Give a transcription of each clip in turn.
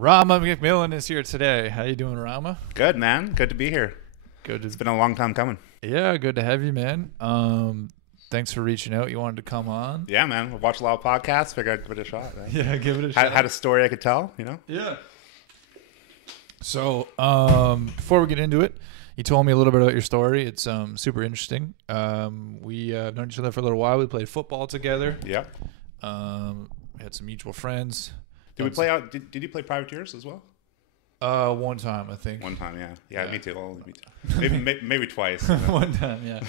Rama Macmillan is here today. How you doing, Rama? Good, man. Good to be here. Good. It's been a long time coming. Yeah, good to have you, man. Thanks for reaching out. You wanted to come on. Yeah, man. I've watched a lot of podcasts. Figured I'd give it a shot. Right? Yeah, give it a shot. Had a story I could tell, you know? Yeah. So, before we get into it, you told me a little bit about your story. It's super interesting. We known each other for a little while. We played football together. Yeah. We had some mutual friends. Did we play out? Did you play Privateers as well? One time, I think. One time, yeah. Yeah, me too. Well, me too. Maybe twice. You know? One time, yeah.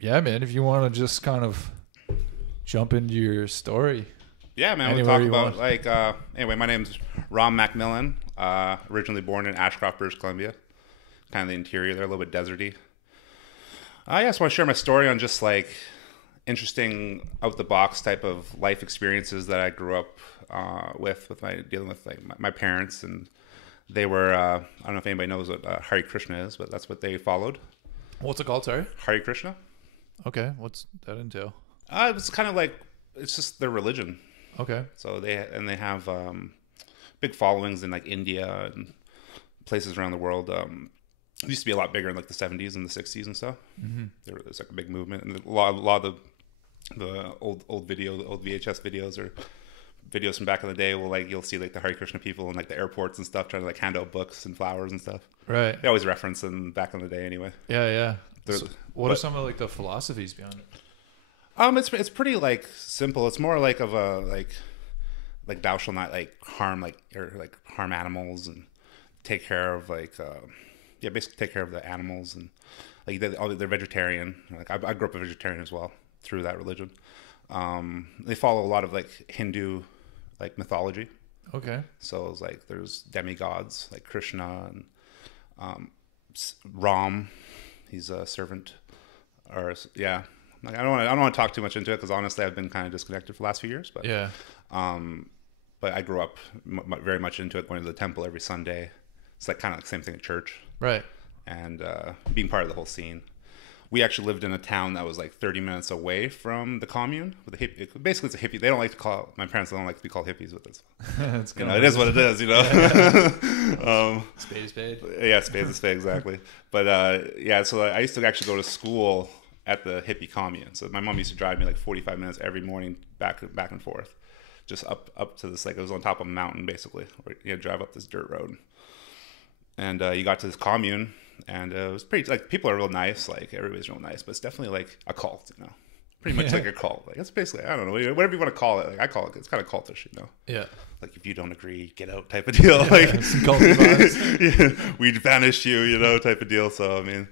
Yeah, man, if you want to just kind of jump into your story. Yeah, man. We'll talk about, anyway, my name's Rama Macmillan. Originally born in Ashcroft, British Columbia. Kind of the interior there, a little bit deserty. I just want to share my story on just like interesting out the box type of life experiences that I grew up with dealing with my parents, and they were I don't know if anybody knows what Hare Krishna is, but that's what they followed. What's it called? Sorry. Hare Krishna. Okay, what's that entail? It's kind of like it's just their religion. Okay. So they have big followings in like India and places around the world. It used to be a lot bigger in like the 70s and the 60s and stuff. Mm-hmm. There's like a big movement, and a lot of the old VHS videos or videos from back in the day will you'll see like the Hare Krishna people in like the airports and stuff trying to like hand out books and flowers and stuff. Right. They always reference them back in the day anyway. Yeah. So what are some of like the philosophies behind it? It's pretty like simple. It's more like of a like thou shalt not like harm harm animals and take care of basically take care of the animals, and like they're vegetarian. Like I grew up a vegetarian as well through that religion. They follow a lot of like Hindu like mythology. Okay. So it's like there's demigods like Krishna and Ram. He's a servant, or yeah. Like I don't want to talk too much into it because honestly I've been kind of disconnected for the last few years. But yeah. But I grew up very much into it, going to the temple every Sunday. It's like kind of the same thing at church. Right. And being part of the whole scene. We actually lived in a town that was like 30 minutes away from the commune. With the hippie, basically, it's a hippie. They don't like to call my parents. Don't like to be called hippies, but it's it is what it is, you know. Spade is spade. Yeah, spade is spade, exactly. But so I used to actually go to school at the hippie commune. So my mom used to drive me like 45 minutes every morning back and forth, just up to this it was on top of a mountain basically. Where you drive up this dirt road, and you got to this commune. And it was pretty like people are real nice, like everybody's real nice, but it's definitely like a cult, you know, pretty much like a cult. Like it's basically I don't know whatever you want to call it. Like I call it, it's kind of cultish, you know. Yeah. Like if you don't agree, get out type of deal. Yeah, like some culty vibes. Yeah, we'd banish you, you know, type of deal. So I mean,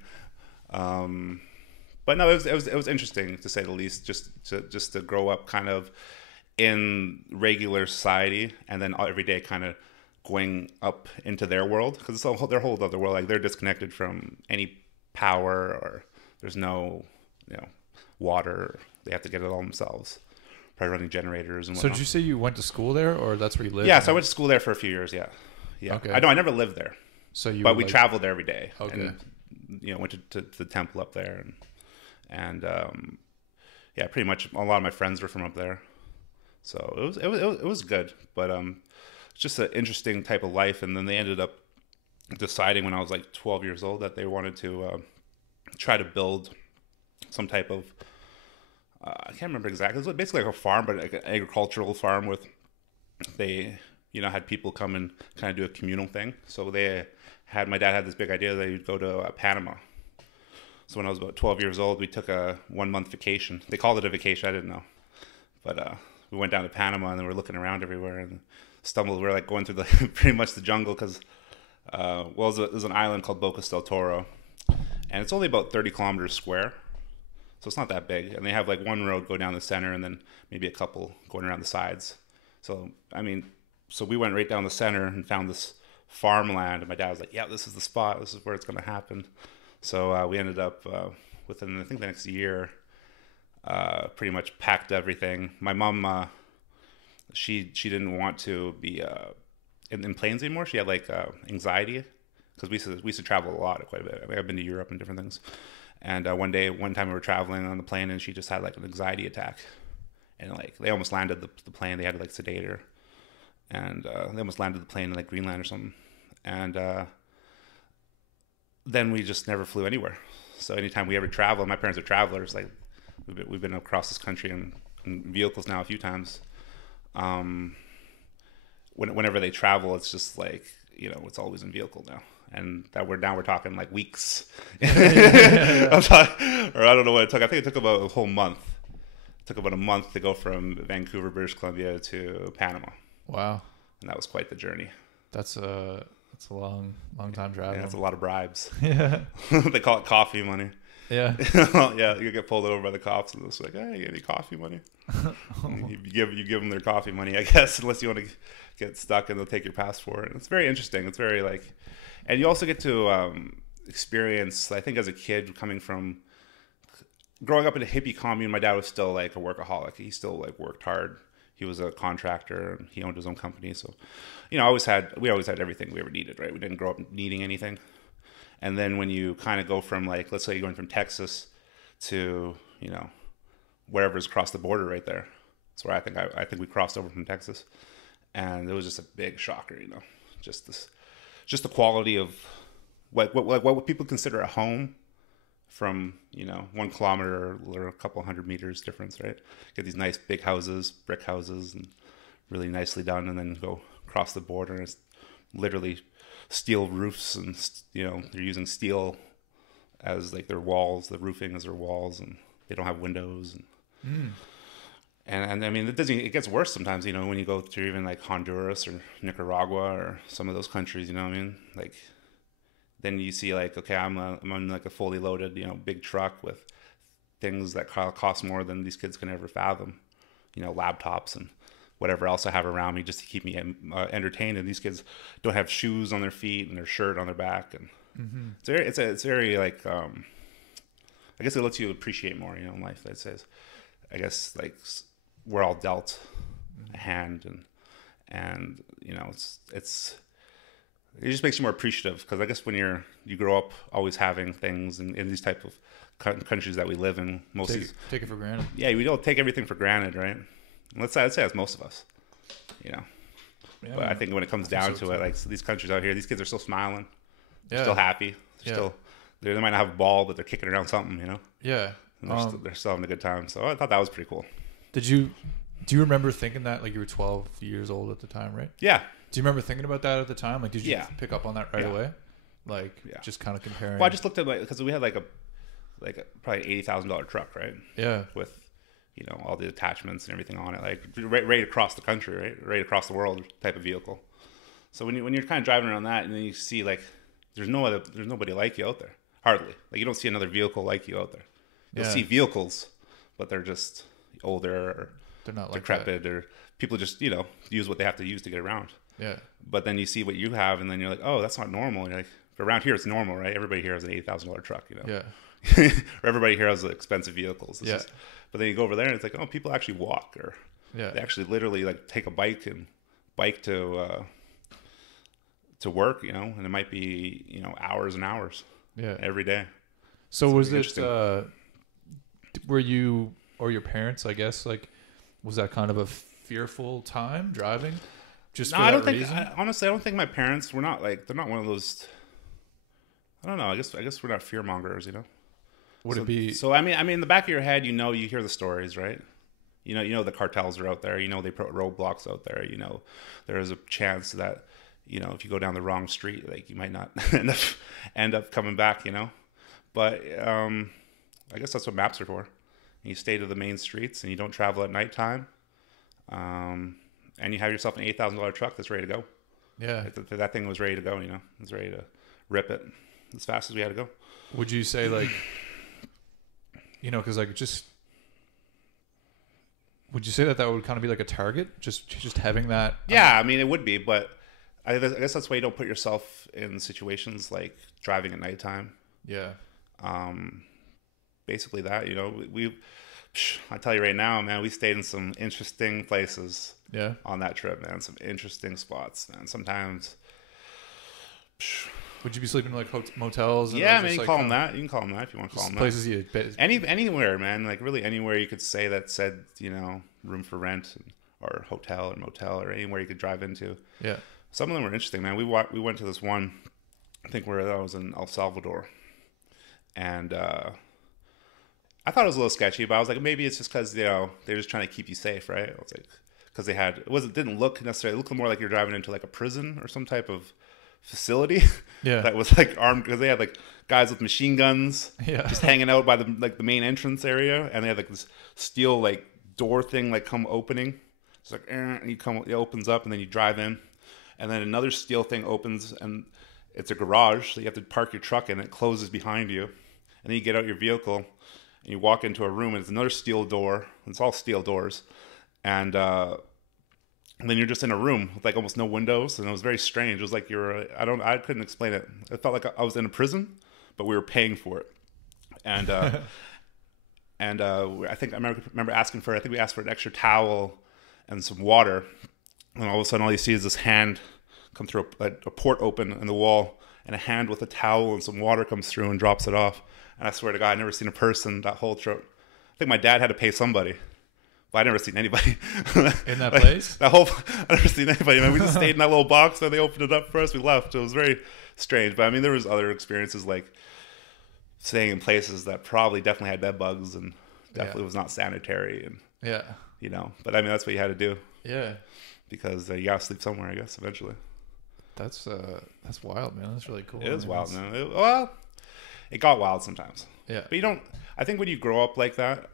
but no, it was interesting to say the least. Just to grow up kind of in regular society, and then every day kind of going up into their world, because it's their whole other world. Like they're disconnected from any power, or there's no water. They have to get it all themselves, probably running generators and whatnot. So did you say you went to school there, or that's where you lived? Yeah, so I went to school there for a few years. Yeah. Okay. I never lived there. So but we traveled there every day. Okay. And went to the temple up there, and pretty much a lot of my friends were from up there. So it was good, but it's just an interesting type of life. And then they ended up deciding when I was like 12 years old that they wanted to try to build some type of I can't remember exactly. It was basically like a farm, but like an agricultural farm with they had people come and kind of do a communal thing. So my dad had this big idea that he'd go to Panama. So when I was about 12 years old, we took a 1-month vacation. They called it a vacation. I didn't know, but we went down to Panama, and then we're looking around everywhere and stumbled. We're like going through the pretty much the jungle because there's an island called Bocas del Toro, and it's only about 30 kilometers square, so it's not that big. And they have like one road go down the center, and then maybe a couple going around the sides. So we went right down the center and found this farmland, and my dad was like, "Yeah, this is the spot. This is where it's going to happen." So we ended up within I think the next year, pretty much packed everything. My mom. She didn't want to be in planes anymore. She had like anxiety because we used to travel a lot, quite a bit. I mean, I've been to Europe and different things. And one time we were traveling on the plane, and she just had like an anxiety attack, and like they almost landed the plane. They had to like sedate her, and they almost landed the plane in like Greenland or something. And then we just never flew anywhere. So anytime we ever travel, my parents are travelers. Like we've been across this country in vehicles now a few times. Whenever they travel, it's just like, you know, it's always in vehicle now. And that we're talking like weeks. Or I don't know what it took. I think it took about a whole month. It took about a month to go from Vancouver, British Columbia to Panama. Wow. And that was quite the journey. That's a long time traveling. Yeah, that's a lot of bribes. Yeah. They call it coffee money. Yeah. Yeah, you get pulled over by the cops and it's like, hey, you get any coffee money? You give them their coffee money, I guess, unless you want to get stuck and they'll take your passport. And it's very interesting. It's very like, and you also get to experience, I think as a kid growing up in a hippie commune, my dad was still like a workaholic. He still like worked hard. He was a contractor and he owned his own company. So, you know, we always had everything we ever needed, right? We didn't grow up needing anything. And then when you kind of go from like, let's say you're going from Texas to, you know, wherever's across the border right there. That's where I think we crossed over from Texas. And it was just a big shocker, you know, just the quality of what people consider a home from, you know, 1 kilometer or a couple hundred meters difference, right? Get these nice big houses, brick houses, and really nicely done, and then go across the border and it's literally steel roofs, and, you know, they're using steel as like their walls, the roofing as their walls, and they don't have windows. And I mean, it gets worse sometimes, you know, when you go to even like Honduras or Nicaragua or some of those countries, you know what I mean? Like, then you see like, okay, I'm on like a fully loaded, you know, big truck with things that cost more than these kids can ever fathom, you know, laptops and whatever else I have around me just to keep me entertained. And these kids don't have shoes on their feet and their shirt on their back. And it's very like, I guess it lets you appreciate more, you know, in life. That says, I guess like we're all dealt a hand, and you know, it just makes you more appreciative, because I guess when you grow up always having things in these type of countries that we live in, mostly take it for granted. Yeah, we don't take everything for granted, right? I'd say that's most of us, you know. Yeah, but I think when it comes down to it, like these countries out here, these kids are still smiling, they're still happy, they might not have a ball, but they're kicking around something, you know. Yeah, and they're still having a good time. So I thought that was pretty cool. Do you remember thinking that, like, you were 12 years old at the time, right? Yeah. Do you remember thinking about that at the time? Like, did you pick up on that right away? Like, just kind of comparing. Well, I just looked at, because we had like a probably $80,000 truck, right? Yeah. With, you know, all the attachments and everything on it, like right across the country, right across the world type of vehicle. So when you're kind of driving around that, and then you see like there's nobody like you out there, hardly. Like, you don't see another vehicle like you out there. You'll see vehicles, but they're just older, or they're not decrepit, or people just, you know, use what they have to use to get around. Yeah. But then you see what you have, and then you're like, oh, that's not normal. And you're like, around here it's normal, right? Everybody here has an $80,000 truck, you know. Yeah. Or everybody here has expensive vehicles. But then you go over there and it's like, oh, people actually walk, or they actually literally like take a bike to work, you know, and it might be, you know, hours and hours every day. So was it were you or your parents, I guess, like, was that kind of a fearful time driving? No, I don't think. Honestly, I don't think my parents were not like, they're not one of those. I don't know. I guess we're not fear mongers, you know. Would it be? So I mean, in the back of your head, you know, you hear the stories, right? You know, the cartels are out there. You know, they put roadblocks out there. You know, there is a chance that, you know, if you go down the wrong street, like, you might not end up coming back, you know. But I guess that's what maps are for. You stay to the main streets and you don't travel at nighttime. And you have yourself an $8,000 truck that's ready to go. Yeah. That thing was ready to go, you know. It was ready to rip it as fast as we had to go. Would you say, like, you know, because, like, would you say that would kind of be like a target? Just having that? Yeah, I mean, it would be, but I guess that's why you don't put yourself in situations like driving at nighttime. Yeah. Basically that, you know, I tell you right now, man, we stayed in some interesting places. Yeah. On that trip, man, some interesting spots, man. Sometimes. Would you be sleeping in like motels? And yeah, I mean, you can call them that. You can call them that if you want to call them places that. Anywhere, man. Like, really anywhere you could say that said, you know, room for rent, or hotel or motel or anywhere you could drive into. Yeah. Some of them were interesting, man. We went to this one, I think where that was in El Salvador, and I thought it was a little sketchy, but I was like, maybe it's just because they're just trying to keep you safe, right? I was like, because didn't look necessarily, it looked more like you're driving into like a prison or some type of facility. Yeah. That was like armed, because they had like guys with machine guns, just hanging out by the main entrance area, and they had like this steel like door thing like come opening. It's like and it opens up, and then you drive in, and then another steel thing opens, and it's a garage, so you have to park your truck in. It closes behind you, and then you get out your vehicle, and you walk into a room, and it's another steel door. It's all steel doors, and then you're just in a room with like almost no windows, and it was very strange. It was like I couldn't explain it. It felt like I was in a prison, but we were paying for it, and I think I remember asking for. I think we asked for an extra towel and some water, and all of a sudden, all you see is this hand come through a port open in the wall, and a hand with a towel and some water comes through and drops it off. And I swear to God, I never seen a person that whole trip. I think my dad had to pay somebody, but I never seen anybody in that place. I never seen anybody. Man, we just stayed in that little box, and they opened it up for us. We left. It was very strange. But I mean, there was other experiences like staying in places that definitely had bed bugs and definitely was not sanitary, and But I mean, that's what you had to do. Yeah. Because you gotta sleep somewhere, I guess, eventually. That's wild, man. That's really cool. It is wild, man. It got wild sometimes. Yeah. But you don't. I think when you grow up like that,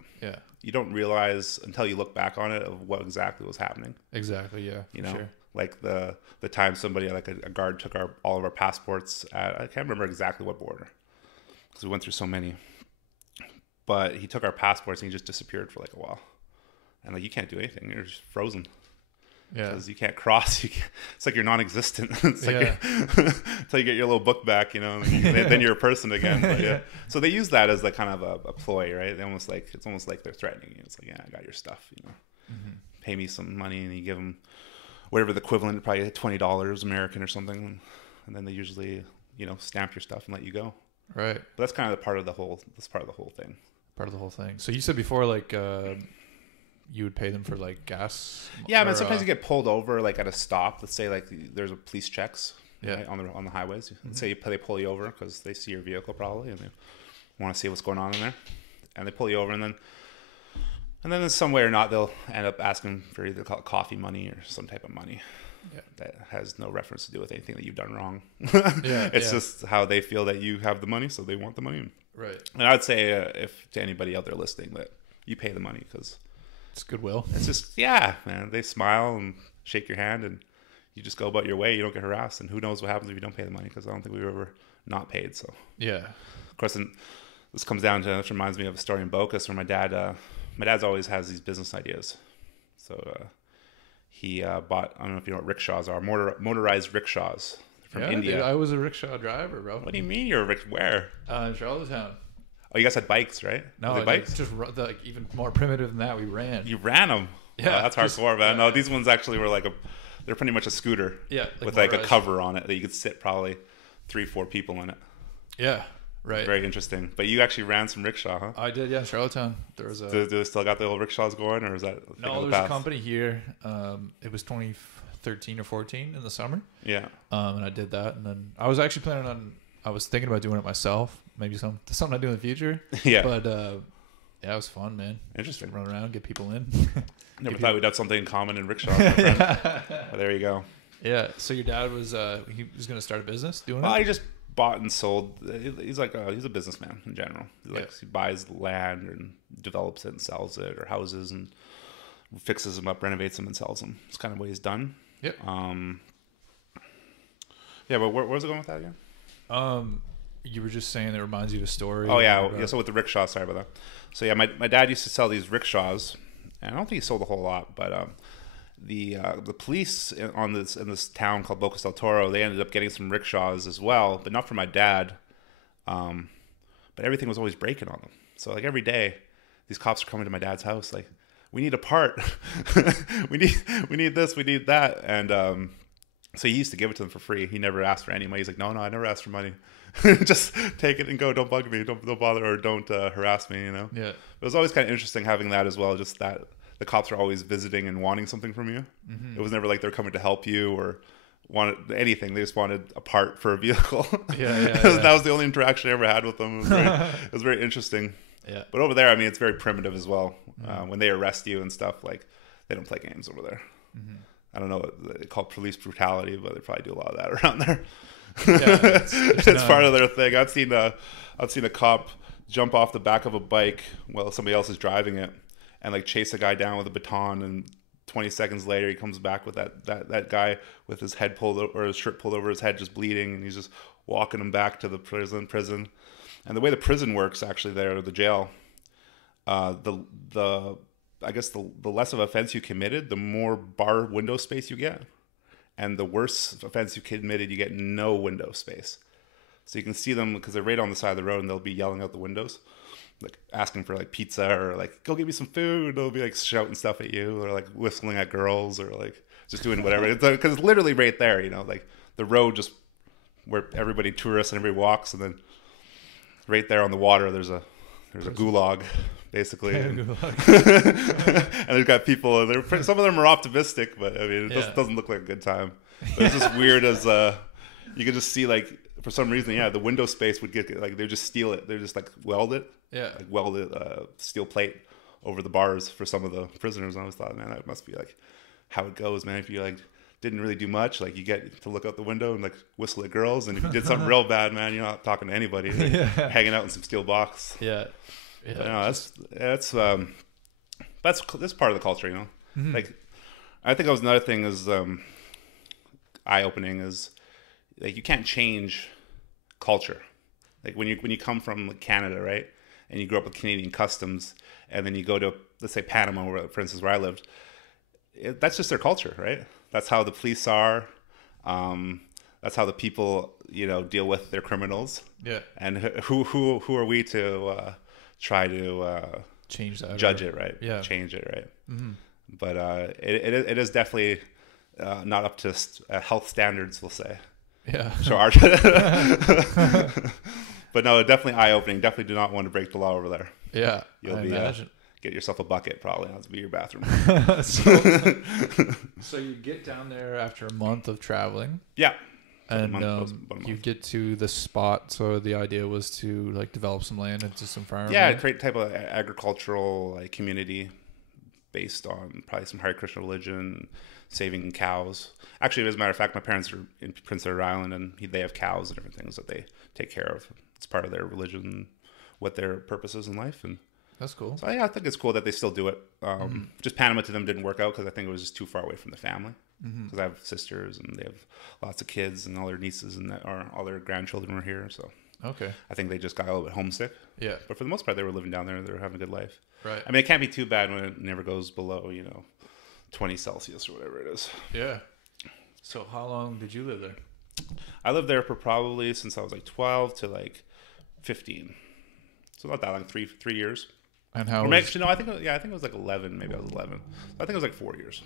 you don't realize until you look back on it of what exactly was happening. Exactly. Yeah. Sure. Like the time somebody, like a guard, took all of our passports at, I can't remember exactly what border, because we went through so many. But he took our passports and he just disappeared for like a while, and like you can't do anything. You're just frozen. Yeah, because you can't cross. It's like you're non-existent. It's like until you get your little book back, then you're a person again. But so they use that as like kind of a ploy, right? It's almost like they're threatening you. It's like, I got your stuff. Pay me some money, and you give them whatever the equivalent, probably $20 American or something, and then they usually stamp your stuff and let you go. Right. But that's kind of part of the whole. That's part of the whole thing. Part of the whole thing. So you said before, like. You would pay them for like gas. Yeah, man. Sometimes you get pulled over like at a stop. Let's say like there's a police checks right, on the highways. Let's say they pull you over because they see your vehicle probably, and they want to see what's going on in there, and they pull you over, and then in some way or not they'll end up asking for either coffee money or some type of money that has no reference to do with anything that you've done wrong. It's just how they feel that you have the money, so they want the money. Right. And I'd say if to anybody out there listening that you pay the money because. It's goodwill. It's just, man. They smile and shake your hand, and you just go about your way. You don't get harassed, and who knows what happens if you don't pay the money? Because I don't think we were ever not paid. So of course, and this comes down to. This reminds me of a story in Bocas where my dad's always has these business ideas. So he bought. I don't know if you know what rickshaws are. Motorized rickshaws from India. Dude, I was a rickshaw driver, bro. What do you mean you're a where? In Charlottetown. Oh, you guys had bikes, right? No, bikes. Just even more primitive than that. We ran. You ran them? Yeah, that's hardcore, man. No, these ones actually were they're pretty much a scooter. Yeah, with like a cover on it that you could sit probably 3-4 people in it. Yeah, right. Very interesting. But you actually ran some rickshaw, huh? I did, yeah. Charlottetown. There was a. Do they still got the old rickshaws going, or is that? No, there's a company here. It was 2013 or 14 in the summer. Yeah. And I did that, and then I was actually planning on. I was thinking about doing it myself. Maybe something I do in the future. Yeah. But it was fun, man. Interesting. Run around, get people in. Never thought we'd have something in common in rickshaws. Well, there you go. Yeah. So your dad was he was going to start a business doing it? He just bought and sold. He's like he's a businessman in general. He buys land and develops it and sells it, or houses and fixes them up, renovates them, and sells them. It's kind of what he's done. Yep. Yeah, but where was it going with that again? You were just saying it reminds you of a story. Oh yeah, so with the rickshaw, sorry about that. So yeah, my dad used to sell these rickshaws, and I don't think he sold a whole lot, but the police in this town called Bocas del Toro, they ended up getting some rickshaws as well, but not for my dad. But everything was always breaking on them. So like every day, these cops are coming to my dad's house like, we need a part, we need this, we need that, and so he used to give it to them for free. He never asked for any money. He's like, no, I never asked for money. Just take it and go. Don't bug me. Don't bother or don't harass me. Yeah. It was always kind of interesting having that as well. Just that the cops are always visiting and wanting something from you. Mm-hmm. It was never like they're coming to help you or wanted anything. They just wanted a part for a vehicle. That was the only interaction I ever had with them. It was very interesting. Yeah. But over there, I mean, it's very primitive as well. When they arrest you and stuff, like they don't play games over there. Mm-hmm. I don't know what they call police brutality, but they probably do a lot of that around there. Yeah, it's part of their thing. I've seen a cop jump off the back of a bike while somebody else is driving it and like chase a guy down with a baton, and 20 seconds later he comes back with that guy with his head pulled or his shirt pulled over his head, just bleeding, and he's just walking him back to the prison. And the way the prison works actually there, or the jail, I guess the less of offense you committed, the more bar window space you get. And the worse offense you committed, you get no window space. So you can see them because they're right on the side of the road, and they'll be yelling out the windows, like asking for like pizza or like, go get me some food. They'll be like shouting stuff at you, or like whistling at girls, or like just doing whatever. Because it's literally right there, like the road just where everybody tourists and everybody walks, and then right there on the water, there's a gulag. Basically, and they've got people, and some of them are optimistic, but I mean, it doesn't look like a good time. But it's just weird as you can just see, like, for some reason, the window space would get, like, they just steal it. They just like weld it, steel plate over the bars for some of the prisoners. And I always thought, man, that must be like how it goes, man. If you like didn't really do much, like you get to look out the window and like whistle at girls, and if you did something real bad, man, you're not talking to anybody, like, hanging out in some steel box. Yeah. No, that's part of the culture, Mm-hmm. Like, I think that was another thing is eye-opening is like you can't change culture. Like when you come from like Canada, right, and you grew up with Canadian customs, and then you go to, let's say, Panama, for instance, where I lived, that's just their culture, right? That's how the police are. That's how the people deal with their criminals. Yeah. And who are we to try to change that, judge it, right? Yeah, change it, right? Mm-hmm. But it is definitely not up to health standards, we'll say. Yeah. So but no, definitely eye opening. Definitely do not want to break the law over there. Yeah, you'll imagine. Get yourself a bucket, probably. That'll be your bathroom. So you get down there after a month of traveling. Yeah. And you get to the spot, so the idea was to like develop some land into some farmland. Yeah, create type of agricultural like community based on probably some Hare Krishna religion, saving cows. Actually, as a matter of fact, my parents are in Prince Edward Island, and they have cows and different things that they take care of. It's part of their religion, what their purpose is in life, and that's cool. So yeah, I think it's cool that they still do it. Just Panama to them didn't work out because I think it was just too far away from the family. Because I have sisters and they have lots of kids and all their nieces and all their grandchildren were here. So okay, I think they just got a little bit homesick. Yeah, but for the most part, they were living down there. They were having a good life. Right. I mean, it can't be too bad when it never goes below 20 Celsius or whatever it is. Yeah. So how long did you live there? I lived there for probably since I was like 12 to like 15. So not that long, three years. And how? Actually, no, I think it was like 11. Maybe I was 11. I think it was like 4 years.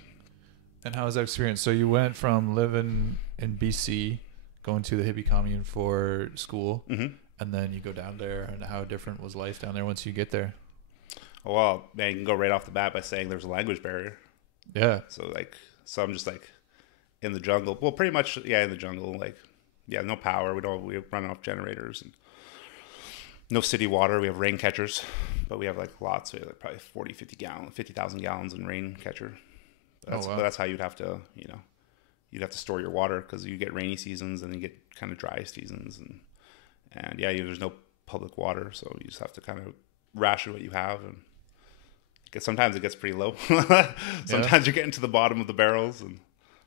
And how was that experience? So you went from living in BC, going to the hippie commune for school, and then you go down there. And how different was life down there once you get there? Oh, well, man, you can go right off the bat by saying there's a language barrier. Yeah. So I'm just like in the jungle. Well, pretty much, yeah, in the jungle. Like, yeah, no power. We run off generators and no city water. We have rain catchers, but we have like lots. We have like probably 50,000 gallons in rain catcher. But that's how you'd have to, you'd have to store your water because you get rainy seasons and you get kind of dry seasons. And yeah, there's no public water. So you just have to kind of ration what you have. And sometimes it gets pretty low. Sometimes you're getting to the bottom of the barrels. And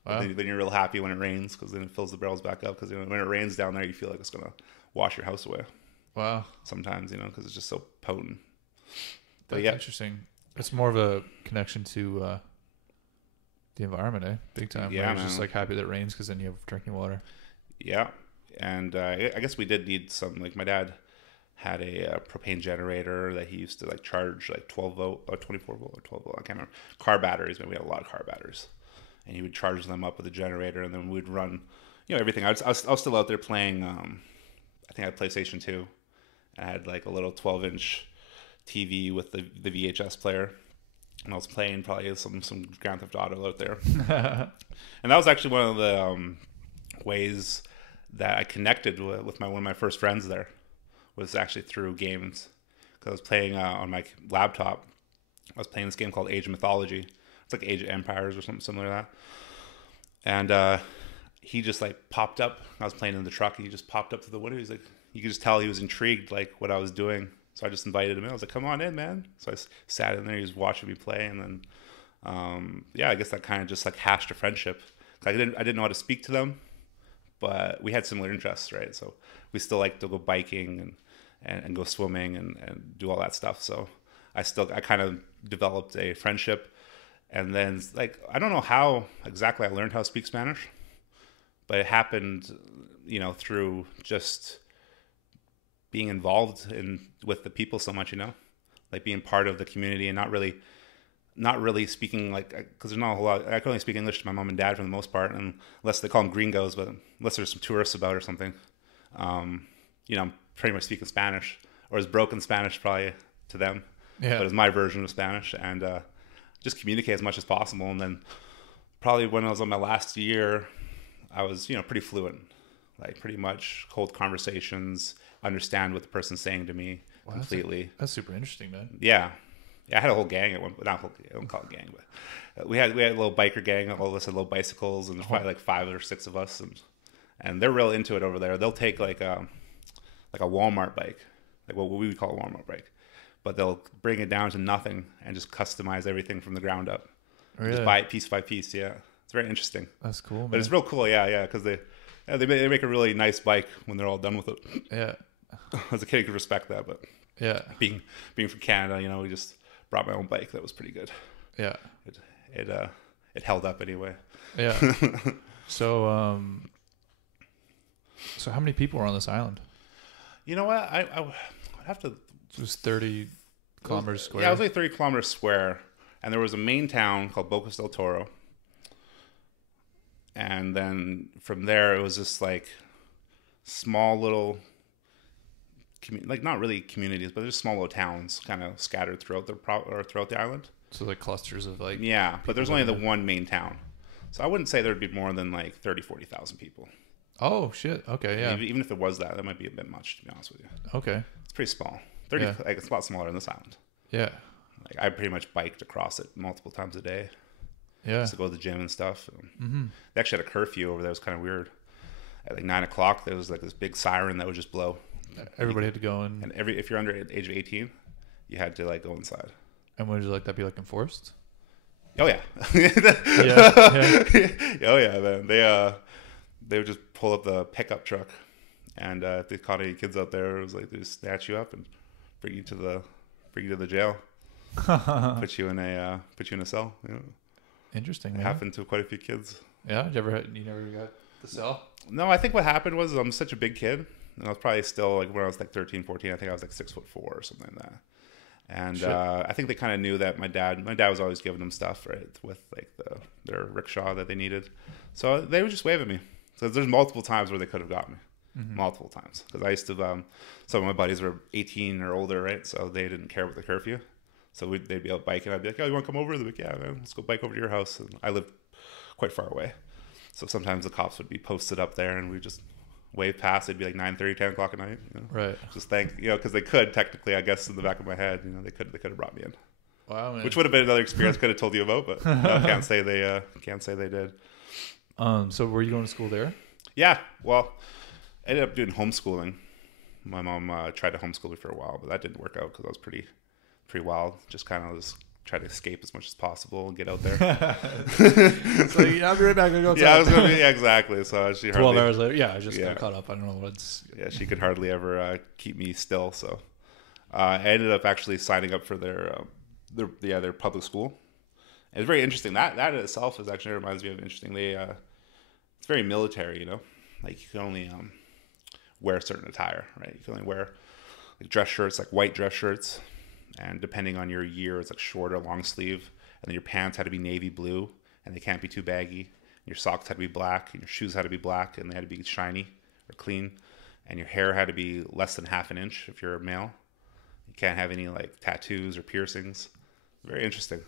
then you're real happy when it rains because then it fills the barrels back up. Because when it rains down there, you feel like it's going to wash your house away. Wow. Sometimes, because it's just so potent. That's interesting. It's more of a connection to the environment, big time. Yeah, you're just like happy that it rains because then you have drinking water. Yeah, and I guess we did need some. Like my dad had a propane generator that he used to like charge like 12 volt or 24 volt or 12 volt. I can't remember. Car batteries. We had a lot of car batteries, and he would charge them up with the generator, and then we'd run, everything. I was still out there playing. I think I had PlayStation 2. I had like a little 12-inch TV with the VHS player. and I was playing probably some Grand Theft Auto out there. And that was actually one of the ways that I connected with one of my first friends there, was actually through games. Because I was playing on my laptop. I was playing this game called Age of Mythology. It's like Age of Empires or something similar to that. And he just like popped up. I was playing in the truck, and he just popped up to the window. He's like, you could just tell he was intrigued, like what I was doing. So I just invited him in. I was like, come on in, man. So I sat in there. He was watching me play, and then I guess that kind of just like hashed a friendship. I didn't know how to speak to them, but we had similar interests, right? So we still like to go biking and go swimming and do all that stuff. So I kind of developed a friendship. And then, like, I don't know how exactly I learned how to speak Spanish, but it happened, through just being involved with the people so much, like being part of the community, and not really speaking, like, because there's not a whole lot. I can only speak English to my mom and dad for the most part, unless they call them gringos, but unless there's some tourists about or something. I'm pretty much speaking Spanish, or as broken Spanish probably to them, but it's my version of Spanish, and just communicate as much as possible. And then probably when I was on my last year, I was, pretty fluent, like pretty much hold conversations, understand what the person's saying to me completely. That's super interesting, man. Yeah. I had a whole gang at one, not whole, I don't call it gang, but we had a little biker gang. All of us had little bicycles, and there's probably like 5 or 6 of us, and they're real into it over there. They'll take like a Walmart bike, like what we would call a Walmart bike, but they'll bring it down to nothing and just customize everything from the ground up. Really? Just buy it piece by piece. Yeah, it's very interesting. That's cool, man. But it's real cool. Yeah, because they make a really nice bike when they're all done with it. Yeah. As a kid, I could respect that, but yeah, being from Canada, we just brought my own bike. That was pretty good. Yeah. It held up anyway. Yeah. So how many people were on this island? You know what? I have to. It was 30 kilometers square. Yeah, it was like 30 kilometers square, and there was a main town called Bocas del Toro, and then from there it was just like small little, like not really communities, but just small little towns kind of scattered throughout the island. So like clusters of like, yeah, but there's only the one main town, so I wouldn't say there'd be more than like 40,000 people. Oh shit! Okay, yeah. Even if it was that might be a bit much, to be honest with you. Okay. It's pretty small. 30, yeah. Like it's a lot smaller than this island. Yeah. Like I pretty much biked across it multiple times a day. Yeah. Just to go to the gym and stuff. Mm-hmm. They actually had a curfew over there. It was kind of weird. At like 9 o'clock, there was like this big siren that would just blow. Everybody had to go in. And if you're under the age of 18, you had to like go inside. And would you like that be like enforced? Oh yeah. Yeah. Oh yeah, man. They would just pull up the pickup truck, and if they caught any kids out there, it was like they just snatch you up and bring you to the jail, put you in a cell. Interesting. It happened to quite a few kids. Yeah, you never got the cell? No, I think what happened was I'm such a big kid, and I was probably still like when I was like 13, 14. I think I was like 6'4" or something like that. And I think they kind of knew that my dad was always giving them stuff, right, with like their rickshaw that they needed, so they would just wave at me. So there's multiple times where they could have got me. Mm-hmm. Multiple times, because I used to some of my buddies were 18 or older, right? So they didn't care about the curfew, so they'd be out biking. I'd be like, oh, you want to come over? They'd be like, yeah, man, let's go bike over to your house. And I lived quite far away, so sometimes the cops would be posted up there, and we just wave past. It'd be like 9:30, 10 o'clock at night, right? Just because they could technically, I guess, in the back of my head, they could have brought me in. Wow, man. Which would have been another experience I could have told you about, but I can't say they did. So were you going to school there? Yeah, well, I ended up doing homeschooling. My mom tried to homeschool me for a while, but that didn't work out because I was pretty wild. Just kind of try to escape as much as possible and get out there. So I'll be right back. Go yeah, I was gonna be exactly. So she 12 hours later. Yeah, I just got caught up. I don't know what's. Yeah, she could hardly ever keep me still. So I ended up actually signing up for their public school. And it's very interesting. That in itself actually reminds me of interesting. It's very military, like you can only wear certain attire, right? You can only wear like dress shirts, like white dress shirts, and depending on your year, it's like short or long sleeve. And then your pants had to be navy blue, and they can't be too baggy. Your socks had to be black, and your shoes had to be black, and they had to be shiny or clean. And your hair had to be less than half an inch if you're a male. You can't have any like tattoos or piercings. Very interesting.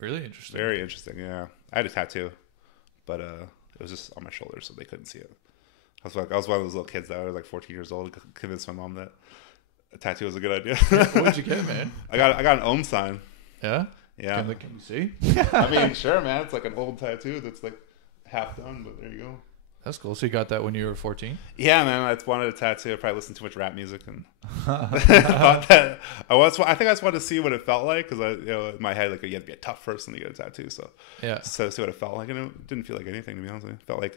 Really interesting. Very interesting. Yeah, I had a tattoo, but it was just on my shoulder, so they couldn't see it. I was one of those little kids that I was like 14 years old, convinced my mom that a tattoo was a good idea. What'd you get, man? I got an Om sign. Yeah. Yeah. Can you see? I mean, sure, man. It's like an old tattoo that's like half done, but there you go. That's cool. So you got that when you were 14? Yeah, man. I just wanted a tattoo. I probably listened to too much rap music and thought that I think I just wanted to see what it felt like because in my head, like you have to be a tough person to get a tattoo. So yeah, so see what it felt like, and it didn't feel like anything to be honest with you. It felt like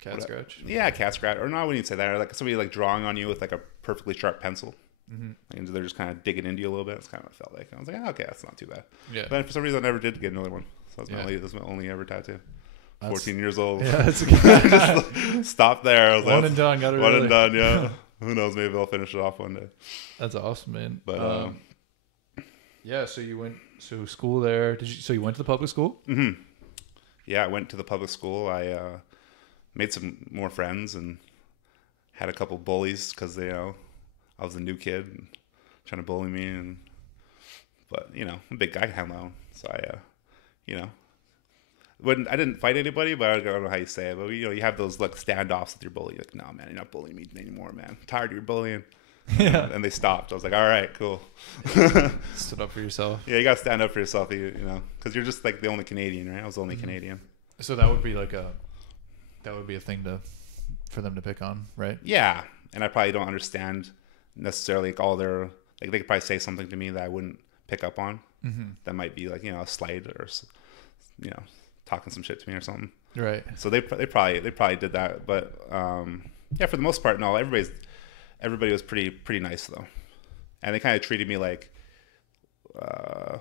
cat scratch. Yeah, cat scratch, or no, I wouldn't even say that. Or like somebody like drawing on you with like a perfectly sharp pencil. And they're just kind of digging into you a little bit. That's kind of what it felt like. I was like, okay, that's not too bad. Yeah. But for some reason, I never did get another one. So that's my only ever tattoo. 14 years old. Yeah, that's just stopped there. I was one and done. Got it. One and done. Yeah. Who knows? Maybe I'll finish it off one day. That's awesome, man. But yeah. So you went school there. So you went to the public school? Mm-hmm. Yeah, I went to the public school. I made some more friends and had a couple bullies because I was a new kid and trying to bully me, but I'm a big guy, I have my own, so I didn't fight anybody, but I don't know how you say it, but you have those like standoffs with your bully, like, no man, you're not bullying me anymore, man. I'm tired of your bullying. Yeah. And they stopped. I was like, all right, cool. Stood up for yourself. Yeah, you gotta stand up for yourself, because you're just like the only Canadian, right? I was the only Canadian. So that would be a thing for them to pick on, right? Yeah, and I probably don't understand necessarily like all their, like they could probably say something to me that I wouldn't pick up on. That might be like a slight or talking some shit to me or something, right? So they probably did that, but yeah, for the most part, no, everybody was pretty nice though, and they kind of treated me like I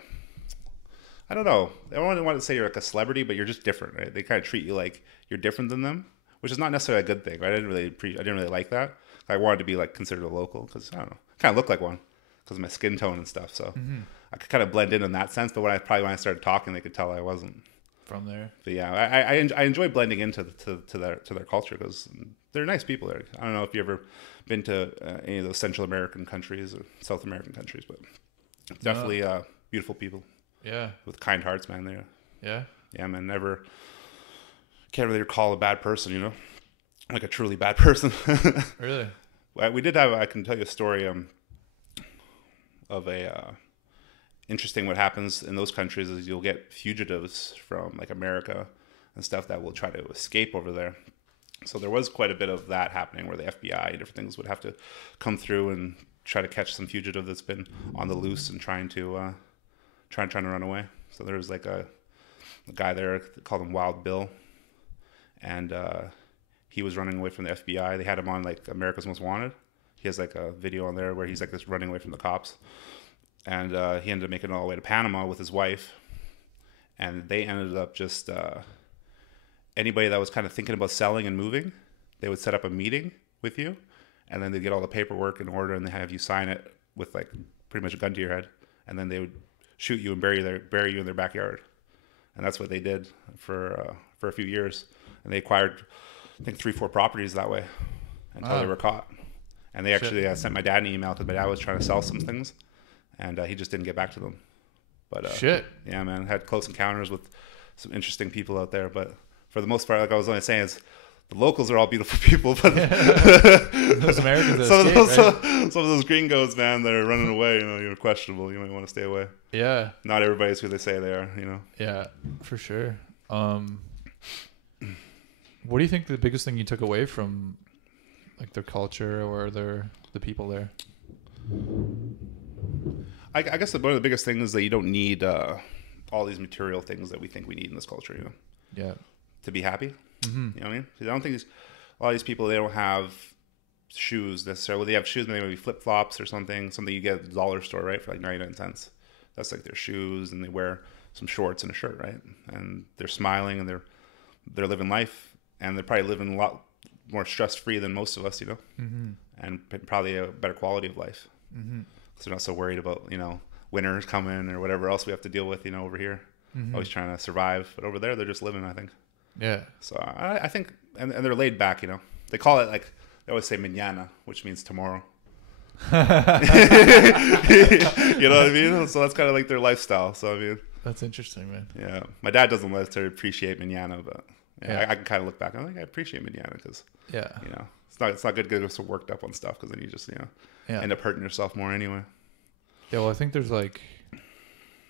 don't know, I don't want to say you're like a celebrity, but you're just different, right? They kind of treat you like you're different than them, which is not necessarily a good thing, right? I didn't really like that. I wanted to be like considered a local because I don't know, kind of look like one because of my skin tone and stuff. So I could kind of blend in that sense. But when I started talking, they could tell I wasn't from there. But yeah, I enjoy blending into their culture because they're nice people there. I don't know if you ever been to any of those Central American countries or South American countries, but definitely beautiful people. Yeah, with kind hearts, man. Yeah, man. Never can't really recall a bad person, like a truly bad person. Really? We did have. I can tell you a story of a interesting. What happens in those countries is you'll get fugitives from like America and stuff that will try to escape over there. So there was quite a bit of that happening where the FBI and different things would have to come through and try to catch some fugitive that's been on the loose and trying to run away. So there was like a guy there, called him Wild Bill, and he was running away from the FBI. They had him on like America's Most Wanted. He has like a video on there where he's like just running away from the cops, and he ended up making it all the way to Panama with his wife, and they ended up just anybody that was kind of thinking about selling and moving, they would set up a meeting with you, and then they'd get all the paperwork in order, and they have you sign it with like pretty much a gun to your head, and then they would shoot you and bury you in their backyard. And that's what they did for a few years, and they acquired, I think, 3-4 properties that way until they were caught. And they actually sent my dad an email because my dad was trying to sell some things, and he just didn't get back to them. But yeah, man, had close encounters with some interesting people out there. But for the most part, like I was only saying, is the locals are all beautiful people, but those Americans, some of those gringos, man, that are running away, you're questionable. You might want to stay away. Yeah, not everybody's who they say they are. Yeah, for sure. What do you think the biggest thing you took away from like their culture or the people there? I guess one of the biggest things is that you don't need all these material things that we think we need in this culture, Yeah. To be happy. Mm-hmm. You know what I mean? I don't think a lot of these people, they don't have shoes necessarily. They have shoes, maybe flip flops or something you get at the dollar store, right? For like 99 cents. That's like their shoes, and they wear some shorts and a shirt, right? And they're smiling and they're living life, and they're probably living a lot more stress free than most of us, Mm-hmm. and probably a better quality of life. Mm-hmm. So they're not so worried about, winters coming or whatever else we have to deal with, over here. Mm-hmm. Always trying to survive. But over there, they're just living, I think. Yeah. So I think, and they're laid back, They call it like, they always say mañana, which means tomorrow. You know what I mean? So that's kind of like their lifestyle. So, I mean, That's interesting, man. Yeah, my dad doesn't let us to appreciate manana, but Yeah. I can kind of look back. I'm like, I appreciate manana because Yeah. it's not good to get so worked up on stuff because then you just Yeah. end up hurting yourself more anyway. Yeah. Well, I think there's like,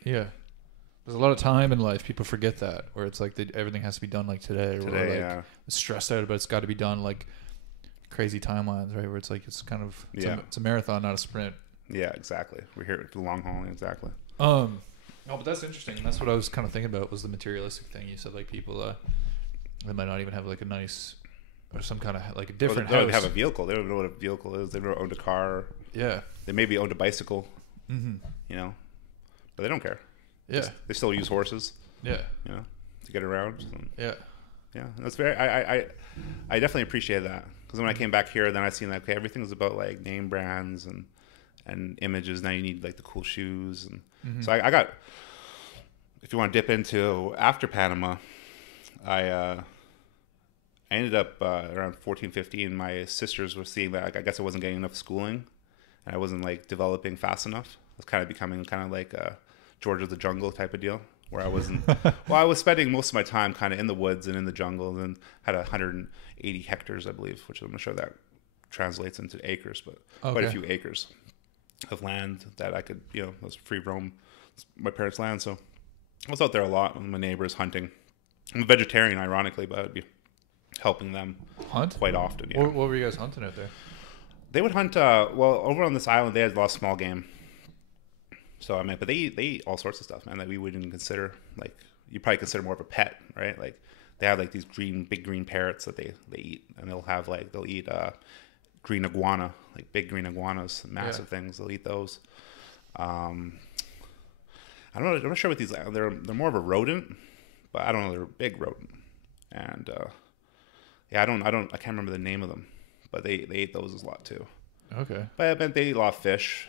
there's a lot of time in life. People forget that, where it's like everything has to be done like today, or like stressed out about it's got to be done like crazy timelines, right? Where it's like it's kind of it's a marathon, not a sprint. Yeah, exactly. We're here for the long haul. Exactly. Oh, but that's interesting. And that's what I was kind of thinking about was the materialistic thing. You said like people they might not even have like a nice or some kind of like a different they don't house. have a vehicle. They don't know what a vehicle is. They've never owned a car. Yeah. They maybe owned a bicycle. Mm-hmm. But they don't care. Yeah. They still use horses. Yeah. To get around. So, yeah. Yeah. That's very. I definitely appreciate that because when I came back here, then I seen that everything's about like name brands and images. Now you need like the cool shoes and so I got. If you want to dip into after Panama, I ended up around 14, 15. My sisters were seeing that I guess I wasn't getting enough schooling, and I wasn't like developing fast enough. I was kind of becoming kind of like a George of the Jungle type of deal, where I wasn't. Well, I was spending most of my time kind of in the woods and in the jungle, and had 180 hectares, I believe, which I'm not sure that translates into acres, but quite a few acres of land that I could, it was free roam. It's my parents' land, so I was out there a lot with my neighbors hunting. I'm a vegetarian, ironically, but I'd be helping them hunt quite often. Yeah. What were you guys hunting out there? They would hunt. Over on this island, they had a lot of small game. So but they eat all sorts of stuff, man, that we wouldn't consider. Like you probably consider more of a pet, right? Like they have like these big green parrots that they eat, and they'll eat green iguana, like big green iguanas, massive things. They'll eat those. I'm not sure what these are. They're more of a rodent, but I don't know. They're a big rodent, and I can't remember the name of them, but they ate those a lot too. Okay. But they eat a lot of fish.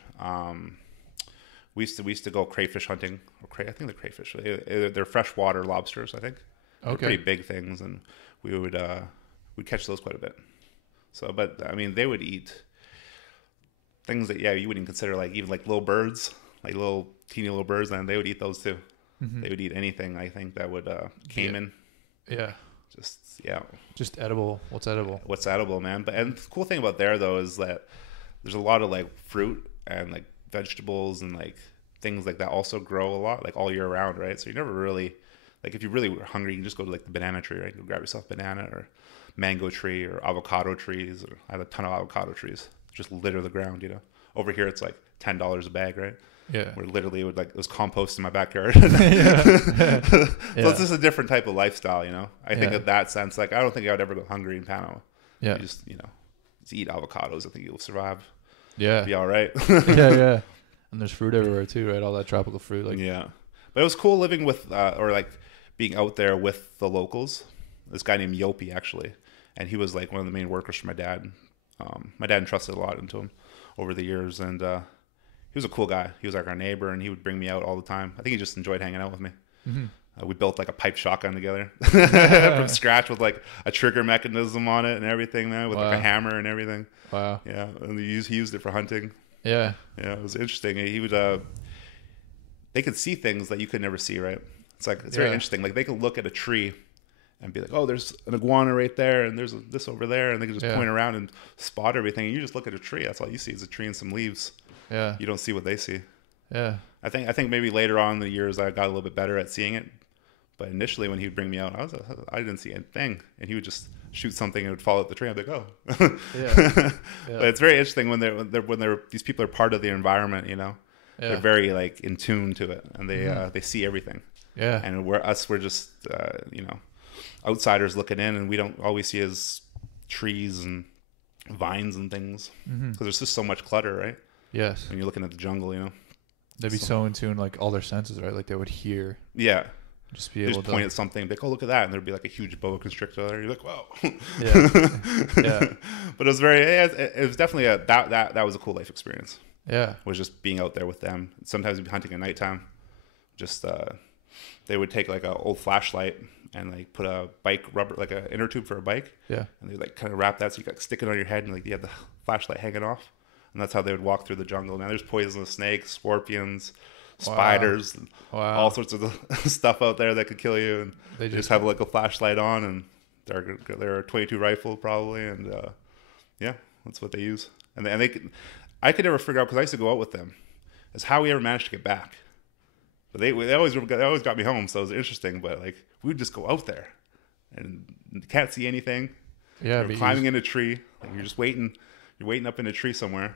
We used to go crayfish hunting. I think they're crayfish. They're freshwater lobsters, I think. They're pretty big things, and we'd catch those quite a bit. So, but I mean, they would eat things that you wouldn't consider like even like little birds, like teeny little birds, and they would eat those too. Mm-hmm. They would eat anything, I think, that would caiman. Yeah. Just edible. What's edible? What's edible, man. And the cool thing about there though is that there's a lot of like fruit and like vegetables and like things like that also grow a lot, like all year round, right? So you never really like if you really were hungry, you can just go to like the banana tree, right? You grab yourself a banana or mango tree or avocado trees. Or I have a ton of avocado trees. Just litter the ground, Over here it's like $10 a bag, right? Yeah. Where literally it was compost in my backyard. So it's just a different type of lifestyle, I think in that sense, like I don't think I would ever go hungry in Panama. Yeah. You just, just eat avocados. I think you'll survive. Yeah. Be all right. Yeah. And there's fruit everywhere too, right? All that tropical fruit. But it was cool living with, or like being out there with the locals. This guy named Yopi, actually. And he was like one of the main workers for my dad. My dad entrusted a lot into him over the years. And, he was a cool guy. He was like our neighbor, and he would bring me out all the time. I think he just enjoyed hanging out with me. Mm-hmm. We built like a pipe shotgun together from scratch with like a trigger mechanism on it and everything, man, with like a hammer and everything. Wow. Yeah, and he used it for hunting. Yeah. Yeah, it was interesting. He would. They could see things that you could never see, right? It's very interesting. Like they could look at a tree and be like, "Oh, there's an iguana right there, and there's this over there," and they could just point around and spot everything. And you just look at a tree. That's all you see is a tree and some leaves. Yeah. You don't see what they see. Yeah. I think maybe later on in the years I got a little bit better at seeing it. But initially when he would bring me out, I didn't see anything. And he would just shoot something and it would fall out the tree. I'd be like, oh. Yeah. But it's very interesting when these people are part of the environment, They're very like in tune to it, and they see everything. Yeah. And we're just outsiders looking in, and we don't always see as trees and vines and things because there's just so much clutter, right? Yes. When you're looking at the jungle, They'd be so in tune, like all their senses, right? Like they would hear. Yeah. Just be able to point at something, be like, oh, look at that. And there'd be like a huge boa constrictor there. You're like, whoa. Yeah. But it was it was definitely that was a cool life experience. Yeah. Was just being out there with them. Sometimes we'd be hunting at nighttime. Just, they would take like an old flashlight and like put a bike rubber, like an inner tube for a bike. Yeah. And they like kind of wrap that so you could stick it on your head and like you have the flashlight hanging off. And that's how they would walk through the jungle. Now there's poisonous snakes, scorpions, spiders, and Wow. all sorts of stuff out there that could kill you. And they just have like a flashlight on, and they're a 22 rifle probably, and yeah, that's what they use. And I could never figure out, because I used to go out with them, is how we ever managed to get back. But they always got me home, so it was interesting. But like, we would just go out there, and you can't see anything. Yeah, you're climbing in a tree. Like, you're just waiting. You're waiting up in a tree somewhere,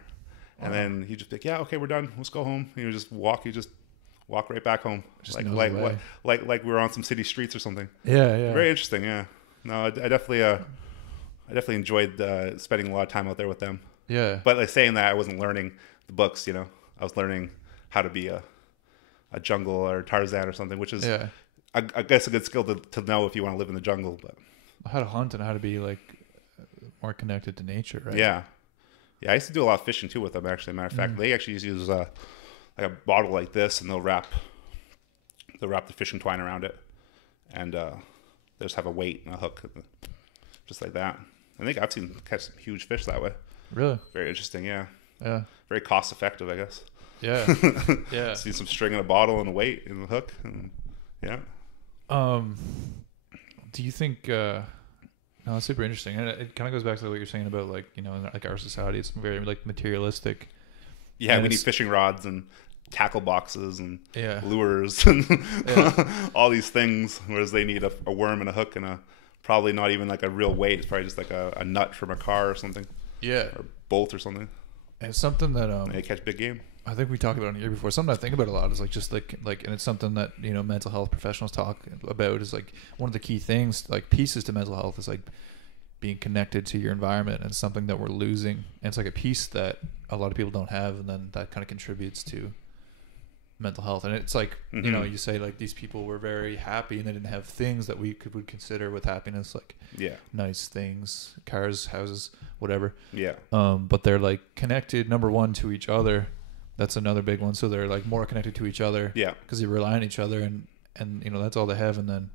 and then you just be like, "Yeah, okay, we're done. Let's go home." And you just walk right back home, just like we were on some city streets or something. Yeah, yeah. Very interesting. Yeah. No, I definitely enjoyed spending a lot of time out there with them. Yeah. But like, saying that, I wasn't learning the books. I was learning how to be a jungle or Tarzan or something, which is, I guess, a good skill to know if you want to live in the jungle. But how to hunt and how to be like more connected to nature, right? Yeah. Yeah, I used to do a lot of fishing too with them, actually. Matter of fact, they actually used to use like a bottle like this, and they'll wrap the fishing twine around it, and they just have a weight and a hook, just like that. I think I've seen catch some huge fish that way. Really? Very interesting, yeah. Yeah. Very cost effective, I guess. Yeah. Yeah. See some string in a bottle and a weight and a hook, and yeah. Do you think? No, it's super interesting, and it kind of goes back to what you're saying about like in like our society, it's very like materialistic. Yeah, we need fishing rods and tackle boxes and yeah. lures and all these things, whereas they need a worm and a hook and probably not even like a real weight. It's probably just like a nut from a car or something. Yeah, or bolt or something. And it's something that they catch big game. I think we talked about it here before. Something I think about a lot is like just like, and it's something that mental health professionals talk about, is like one of the key things, like pieces to mental health, is like being connected to your environment, and it's something that we're losing. And it's like a piece that a lot of people don't have, and then that kind of contributes to mental health. And it's like, you say like these people were very happy and they didn't have things that we would consider with happiness, like nice things, cars, houses, whatever. Yeah. But they're like connected, number one, to each other. That's another big one. So they're like more connected to each other. Yeah. Because they rely on each other, and that's all they have, and then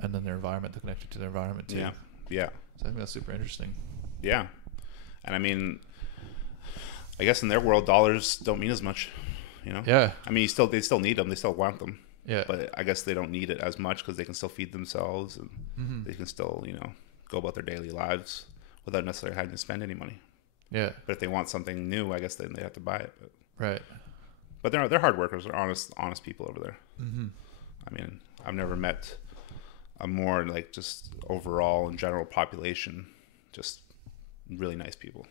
their environment, they're connected to their environment too. Yeah. Yeah. So I think that's super interesting. Yeah. And I mean, I guess in their world, dollars don't mean as much, Yeah. I mean, they still need them. They still want them. Yeah. But I guess they don't need it as much because they can still feed themselves, and they can still, go about their daily lives without necessarily having to spend any money. Yeah. But if they want something new, I guess then they have to buy it. Right. But they're hard workers. They're honest people over there. Mm-hmm. I mean, I've never met a more like just overall in general population, just really nice people.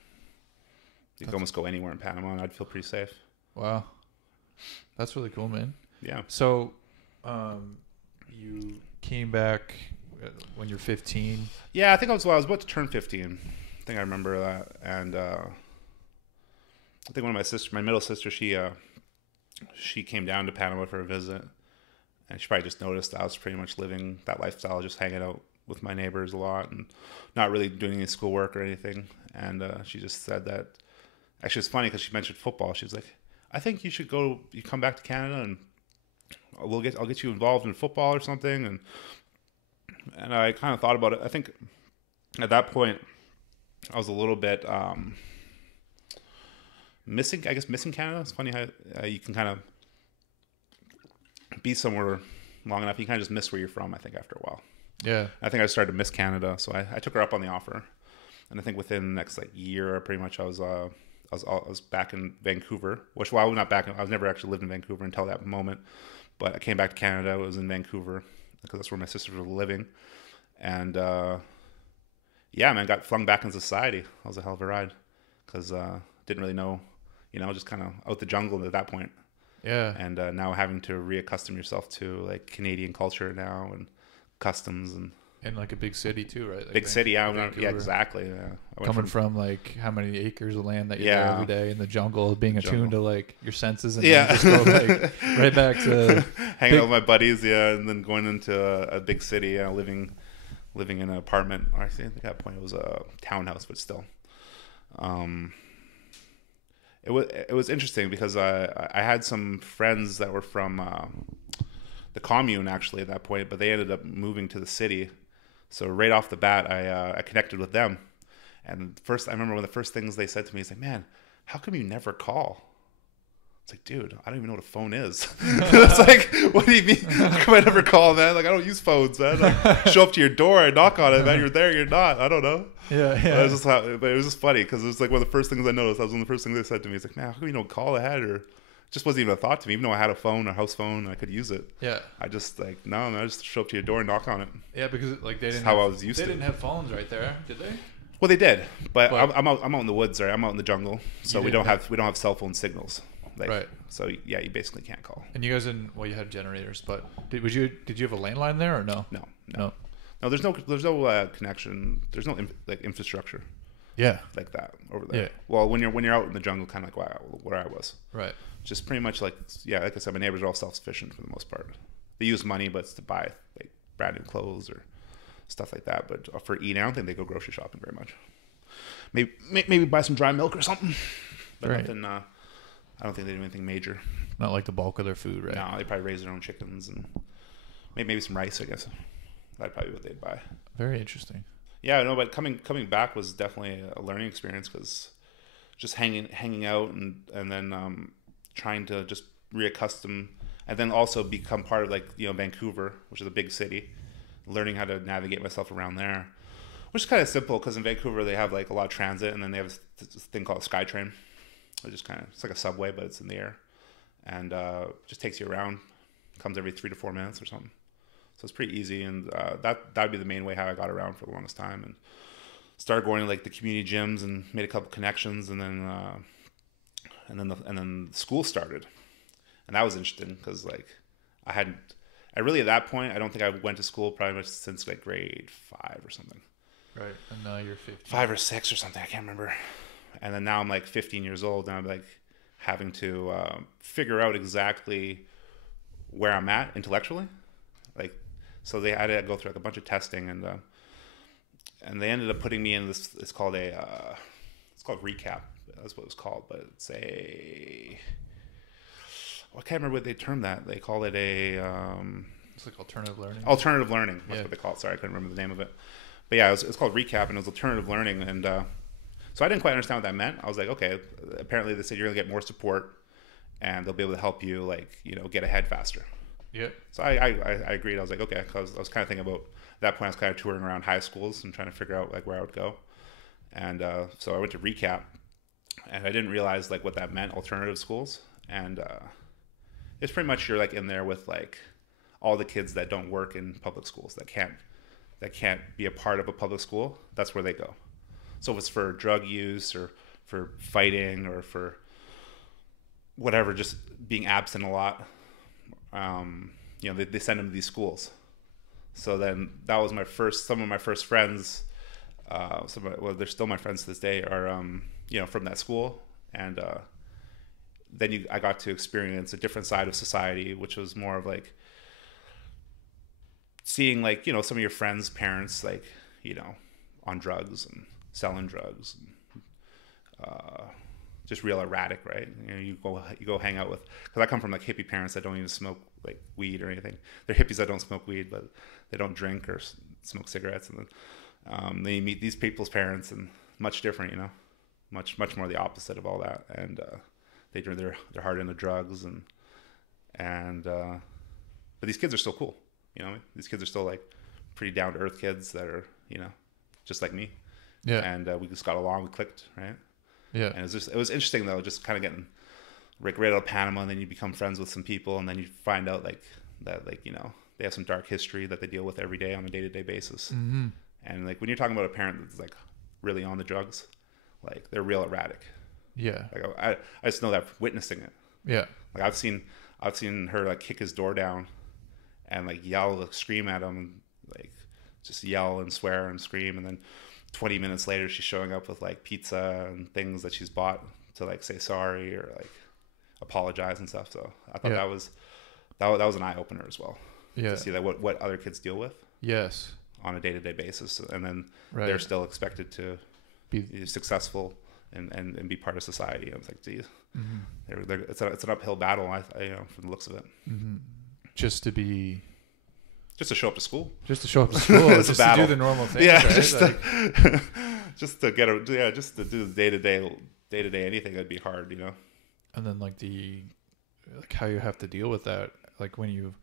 You could almost go anywhere in Panama and I'd feel pretty safe. Wow. That's really cool, man. Yeah. So, you came back when you're 15. Yeah, I think I was about to turn 15. I think I remember that. And, I think one of my middle sister, she came down to Panama for a visit, and she probably just noticed I was pretty much living that lifestyle, just hanging out with my neighbors a lot and not really doing any schoolwork or anything. And she just said that. Actually, it's funny because she mentioned football. She was like, "I think you should go. You come back to Canada, and I'll get you involved in football or something." And I kind of thought about it. I think at that point I was a little bit missing Canada. It's funny how you can kind of be somewhere long enough, you kind of just miss where you're from, I think, after a while. Yeah. I think I started to miss Canada, so I took her up on the offer. And I think within the next year, pretty much I was back in Vancouver, which, well, I was not back. I was never actually lived in Vancouver until that moment. But I came back to Canada. I was in Vancouver because that's where my sisters were living. And yeah, man, got flung back in society. That was a hell of a ride because didn't really know, just kind of out the jungle at that point. Yeah. And now having to reaccustom yourself to like Canadian culture now and customs and like a big city too, right? Like big city, yeah, exactly. Yeah. Coming from like how many acres of land that you're there every day in the jungle, being attuned to like your senses, and just go like right back to hanging out with my buddies, and then going into a big city, living in an apartment. Or I think at that point it was a townhouse, but still, it was interesting because I had some friends that were from the commune actually at that point, but they ended up moving to the city. So right off the bat, I connected with them. And I remember one of the first things they said to me is like, "Man, how come you never call?" It's like, dude, I don't even know what a phone is. It's like, what do you mean? Come I never call, man? Like, I don't use phones, man. Like, show up to your door, I knock on it, man. You're there, you're not. I don't know. Yeah. It was just funny because it was like one of the first things I noticed. That was one of the first things they said to me. It's like, man, how come you don't call ahead? Or it just wasn't even a thought to me. Even though I had a phone, a house phone, and I could use it. Yeah. I just like, no, man, I just show up to your door and knock on it. Yeah, because like they didn't. How I was used to. They didn't have phones right there, did they? Well, they did, but I'm out in the woods, right? I'm out in the jungle, so we don't have cell phone signals. Like, right. So yeah, you basically can't call. And you guys you had generators, but did you have a landline there or no? No. There's no connection. There's no infrastructure. Yeah. Like that over there. Yeah. Well, when you're out in the jungle, kind of like where I was. Right. Just pretty much like I said, my neighbors are all self-sufficient for the most part. They use money, but it's to buy like brand new clothes or stuff like that. But for eating, I don't think they go grocery shopping very much. Maybe buy some dry milk or something. But nothing. I don't think they do anything major. Not like the bulk of their food, right? No, they probably raise their own chickens and maybe some rice, I guess. That'd probably be what they'd buy. Very interesting. Yeah, no, but coming back was definitely a learning experience because just hanging out and then trying to just reaccustom and then also become part of Vancouver, which is a big city, learning how to navigate myself around there, which is kind of simple because in Vancouver they have like a lot of transit and then they have this thing called a SkyTrain. It's like a subway, but it's in the air, and just takes you around. Comes every 3 to 4 minutes or something, so it's pretty easy. And that'd be the main way how I got around for the longest time. And started going to like the community gyms and made a couple connections, and then school started, and that was interesting because like I really at that point I don't think I went to school probably much since like grade 5 or something. Right, and now you're 15. 5 or 6 or something, I can't remember. And then now I'm like 15 years old and I'm like having to figure out exactly where I'm at intellectually. Like, so they had to go through like a bunch of testing and they ended up putting me in this, it's called recap. That's what it was called, but it's I can't remember what they termed that. They call it it's like alternative learning. Alternative learning. That's what they call it. Sorry, I couldn't remember the name of it. But yeah, it's called recap and it was alternative learning. And, so I didn't quite understand what that meant. I was like, okay, apparently they said you're going to get more support and they'll be able to help you get ahead faster. Yeah. So I agreed. I was like, okay, because I was kind of thinking about, at that point I was kind of touring around high schools and trying to figure out like where I would go. And so I went to recap and I didn't realize like what that meant, alternative schools. And it's pretty much you're like in there with like all the kids that don't work in public schools, that can't be a part of a public school. That's where they go. So if it's for drug use or for fighting or for whatever, just being absent a lot, they send them to these schools. So then that was some of my first friends, they're still my friends to this day, are, from that school. And then I got to experience a different side of society, which was more of like seeing like, some of your friends' parents, like, on drugs and selling drugs, and, just real erratic, right? You go hang out with, because I come from like hippie parents that don't even smoke like weed or anything. They're hippies that don't smoke weed, but they don't drink or smoke cigarettes. And then you meet these people's parents, and much different, much more the opposite of all that. And they drink, they're hard into drugs, and but these kids are still cool. These kids are still like pretty down to earth kids that are just like me. Yeah. And we just got along, we clicked, right? Yeah. And it was interesting though, just kind of getting like right out of Panama, and then you become friends with some people, and then you find out like that they have some dark history that they deal with every day on a day-to-day basis. Mm-hmm. And like when you're talking about a parent that's like really on the drugs, like they're real erratic. Yeah. Like I just know that witnessing it. Yeah. Like I've seen her like kick his door down and like yell, like, scream at him, and like just yell and swear and scream, and then 20 minutes later she's showing up with like pizza and things that she's bought to like say sorry or like apologize and stuff. So I thought that was an eye opener as well. Yeah. To see that what other kids deal with. Yes. On a day-to-day basis, and then they're still expected to be successful and be part of society. I was like, geez, it's an uphill battle. From the looks of it. Mm-hmm. Just to show up to school. Just to show up to school. It's just a battle. To do the normal things. Yeah, right? just to do the day-to-day anything. That'd be hard, And then like the like how you have to deal with that, like when you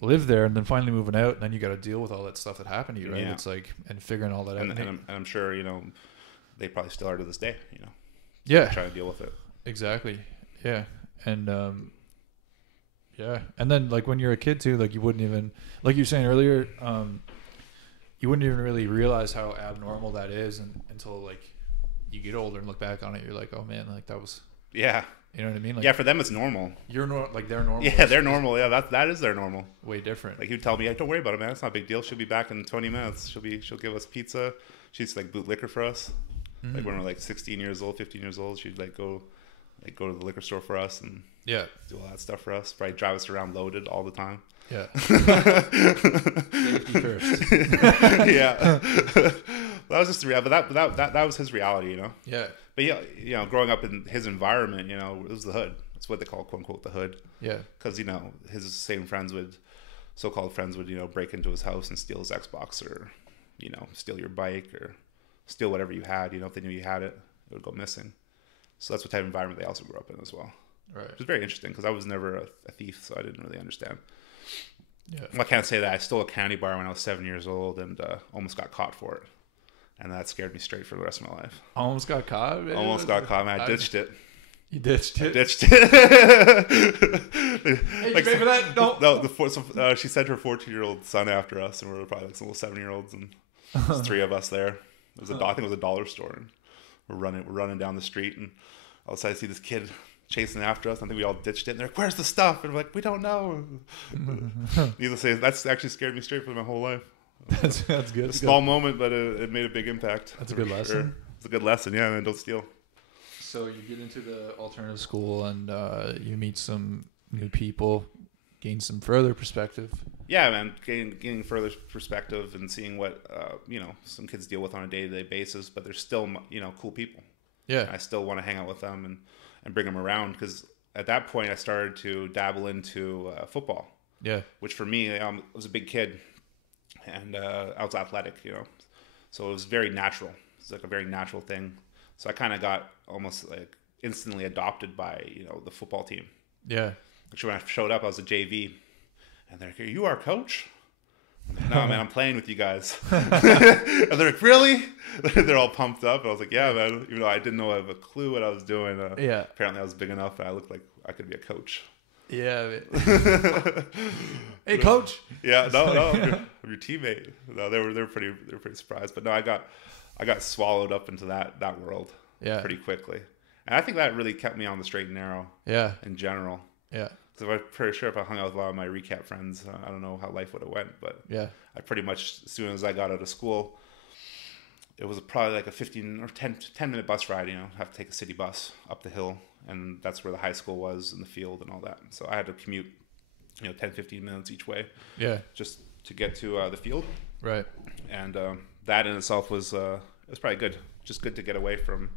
live there and then finally moving out, and then you got to deal with all that stuff that happened to you, right? It's like, and figuring all that out. And I'm sure, you know, they probably still are to this day, you know. Yeah. Trying to deal with it. Exactly. Yeah. And yeah. And then like when you're a kid too, like you wouldn't even, like you were saying earlier, you wouldn't even really realize how abnormal that is until like you get older and look back on it. You're like, oh man, like that was. Yeah. You know what I mean? Like, yeah, for them it's normal. You're like they're normal. Yeah, they're normal. Yeah, that is their normal. Way different. Like you'd tell me, hey, don't worry about it, man. It's not a big deal. She'll be back in 20 minutes. She'll give us pizza. She used to like boot liquor for us. Mm-hmm. Like when we were like 16 years old, 15 years old, she'd like go to the liquor store for us and do all that stuff for us. Probably drive us around loaded all the time. Yeah. Safety first. Yeah. That was just the reality. But that was his reality, you know. Yeah. But yeah, you know, growing up in his environment, you know, it was the hood. That's what they call, quote unquote, the hood. Yeah. Because, you know, his same so-called friends would, you know, break into his house and steal his Xbox or, you know, steal your bike or steal whatever you had. You know, if they knew you had it, it would go missing. So that's what type of environment they also grew up in as well. Right. It was very interesting because I was never a thief, so I didn't really understand. Yeah. I can't say that I stole a candy bar when I was 7 years old and almost got caught for it. And that scared me straight for the rest of my life. Almost got caught? Man. Almost got caught, man. I ditched it. You ditched it? I ditched it. Hey, like, you pay for that? No, she sent her 14-year-old son after us, and we were probably like some little 7-year-olds, and there's 3 of us there. I think it was a dollar store, and we're running down the street, and all of a sudden I see this kid chasing after us. I think we all ditched it, and they're like, "Where's the stuff?" And we're like, "We don't know." Needless to say, that's actually scared me straight for my whole life. That's good. A small moment, but it made a big impact. That's a good lesson. Sure. It's a good lesson, yeah, man. Don't steal. So you get into the alternative school and you meet some new people, gain some further perspective. Yeah, man, gaining further perspective and seeing what you know, some kids deal with on a day-to-day basis, but they're still, you know, cool people. Yeah, I still want to hang out with them and bring them around because at that point I started to dabble into football. Yeah, which for me, I was a big kid. And I was athletic, you know, so it was very natural. It's like a very natural thing. So I kind of got almost like instantly adopted by, you know, the football team. Yeah. Actually, when I showed up, I was a JV, and they're like, "Are you our coach?" I'm like, "No, man, I'm playing with you guys." And they're like, "Really?" They're all pumped up. And I was like, "Yeah, man." Even though I didn't know I have a clue what I was doing. Apparently, I was big enough, and I looked like I could be a coach. Yeah. Hey, coach. Yeah, no, I'm your teammate. No, they were pretty surprised. But no, I got swallowed up into that world pretty quickly. And I think that really kept me on the straight and narrow. Yeah. In general. Yeah. Because I'm pretty sure if I hung out with a lot of my recap friends, I don't know how life would have went. But yeah, I pretty much, as soon as I got out of school, it was probably like a 15 or 10 minute bus ride. You know, have to take a city bus up the hill. And that's where the high school was in the field and all that. So I had to commute, you know, 10, 15 minutes each way. Yeah. Just to get to the field. Right. And that in itself was probably good. Just good to get away from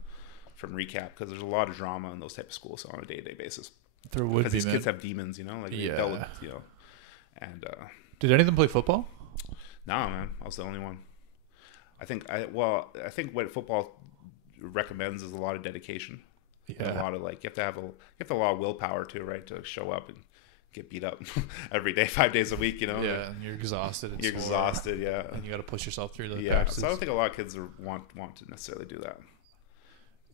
recap because there's a lot of drama in those type of schools on a day-to-day basis. There would be, because these kids have demons, you know? Like, you know. And did any of them play football? No, man. I was the only one. I think what football recommends is a lot of dedication. Yeah. A lot of you have to have a lot of willpower too, right? To show up and get beat up every day, 5 days a week, you know? Yeah, and you're exhausted. You're exhausted, yeah. And you got to push yourself through the practices. So I don't think a lot of kids want to necessarily do that.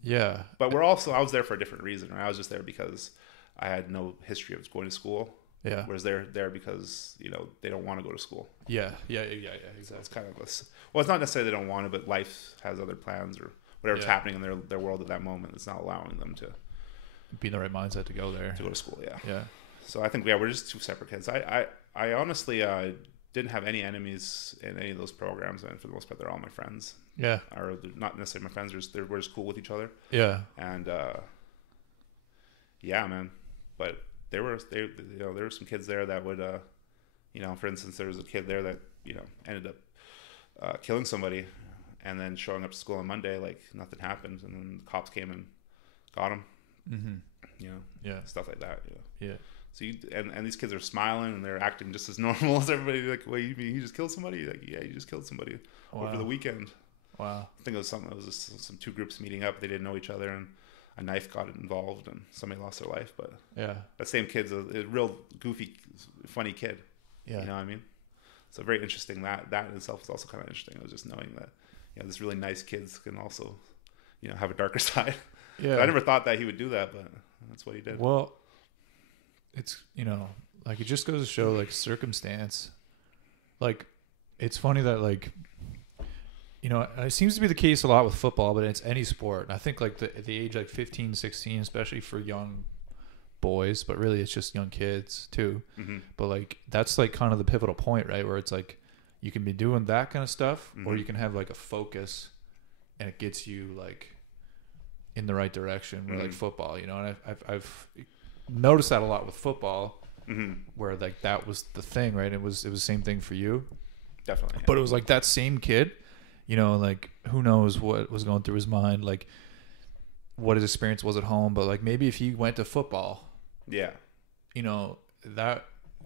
Yeah. But I was there for a different reason, right? I was just there because I had no history of going to school. Yeah. Whereas they're there because, you know, they don't want to go to school. Yeah. Exactly. So it's kind of it's not necessarily they don't want to, but life has other plans or whatever's happening in their world at that moment. It's not allowing them to be in the right mindset to go there. To go to school, yeah. Yeah. So I think, we're just two separate kids. I honestly didn't have any enemies in any of those programs, and for the most part, they're all my friends. Yeah. Or not necessarily my friends, we're just cool with each other. Yeah. And, yeah, man. But there were some kids there that would, you know, for instance, there was a kid there that, you know, ended up killing somebody and then showing up to school on Monday like nothing happened, and then the cops came and got him. Mm-hmm. You know, stuff like that. You know? Yeah. So and these kids are smiling and they're acting just as normal as everybody. Like, "Wait, you mean you just killed somebody?" Like, "Yeah, you just killed somebody over the weekend." Wow. I think it was just some two groups meeting up. They didn't know each other, and a knife got involved and somebody lost their life. But yeah, that same kid's a real goofy, funny kid. Yeah. You know what I mean? So very interesting. That in itself is also kind of interesting. It was just knowing that, this really nice kids can also, have a darker side. Yeah. I never thought that he would do that, but that's what he did. Well, it's, like, it just goes to show, like, circumstance. Like, it's funny that, like, it seems to be the case a lot with football, but it's any sport. And I think, like, the age, like, 15, 16, especially for young boys, but really it's just young kids, too. Mm-hmm. But, like, that's, like, kind of the pivotal point, right? Where it's, like, you can be doing that kind of stuff, or you can have, like, a focus, and it gets you, like, in the right direction, where, like, football, and I've noticed that a lot with football, where, like, that was the thing, right? It was the same thing for you. Definitely. Yeah. But it was, like, that same kid, like, who knows what was going through his mind, like, what his experience was at home, but, like, maybe if he went to football, yeah,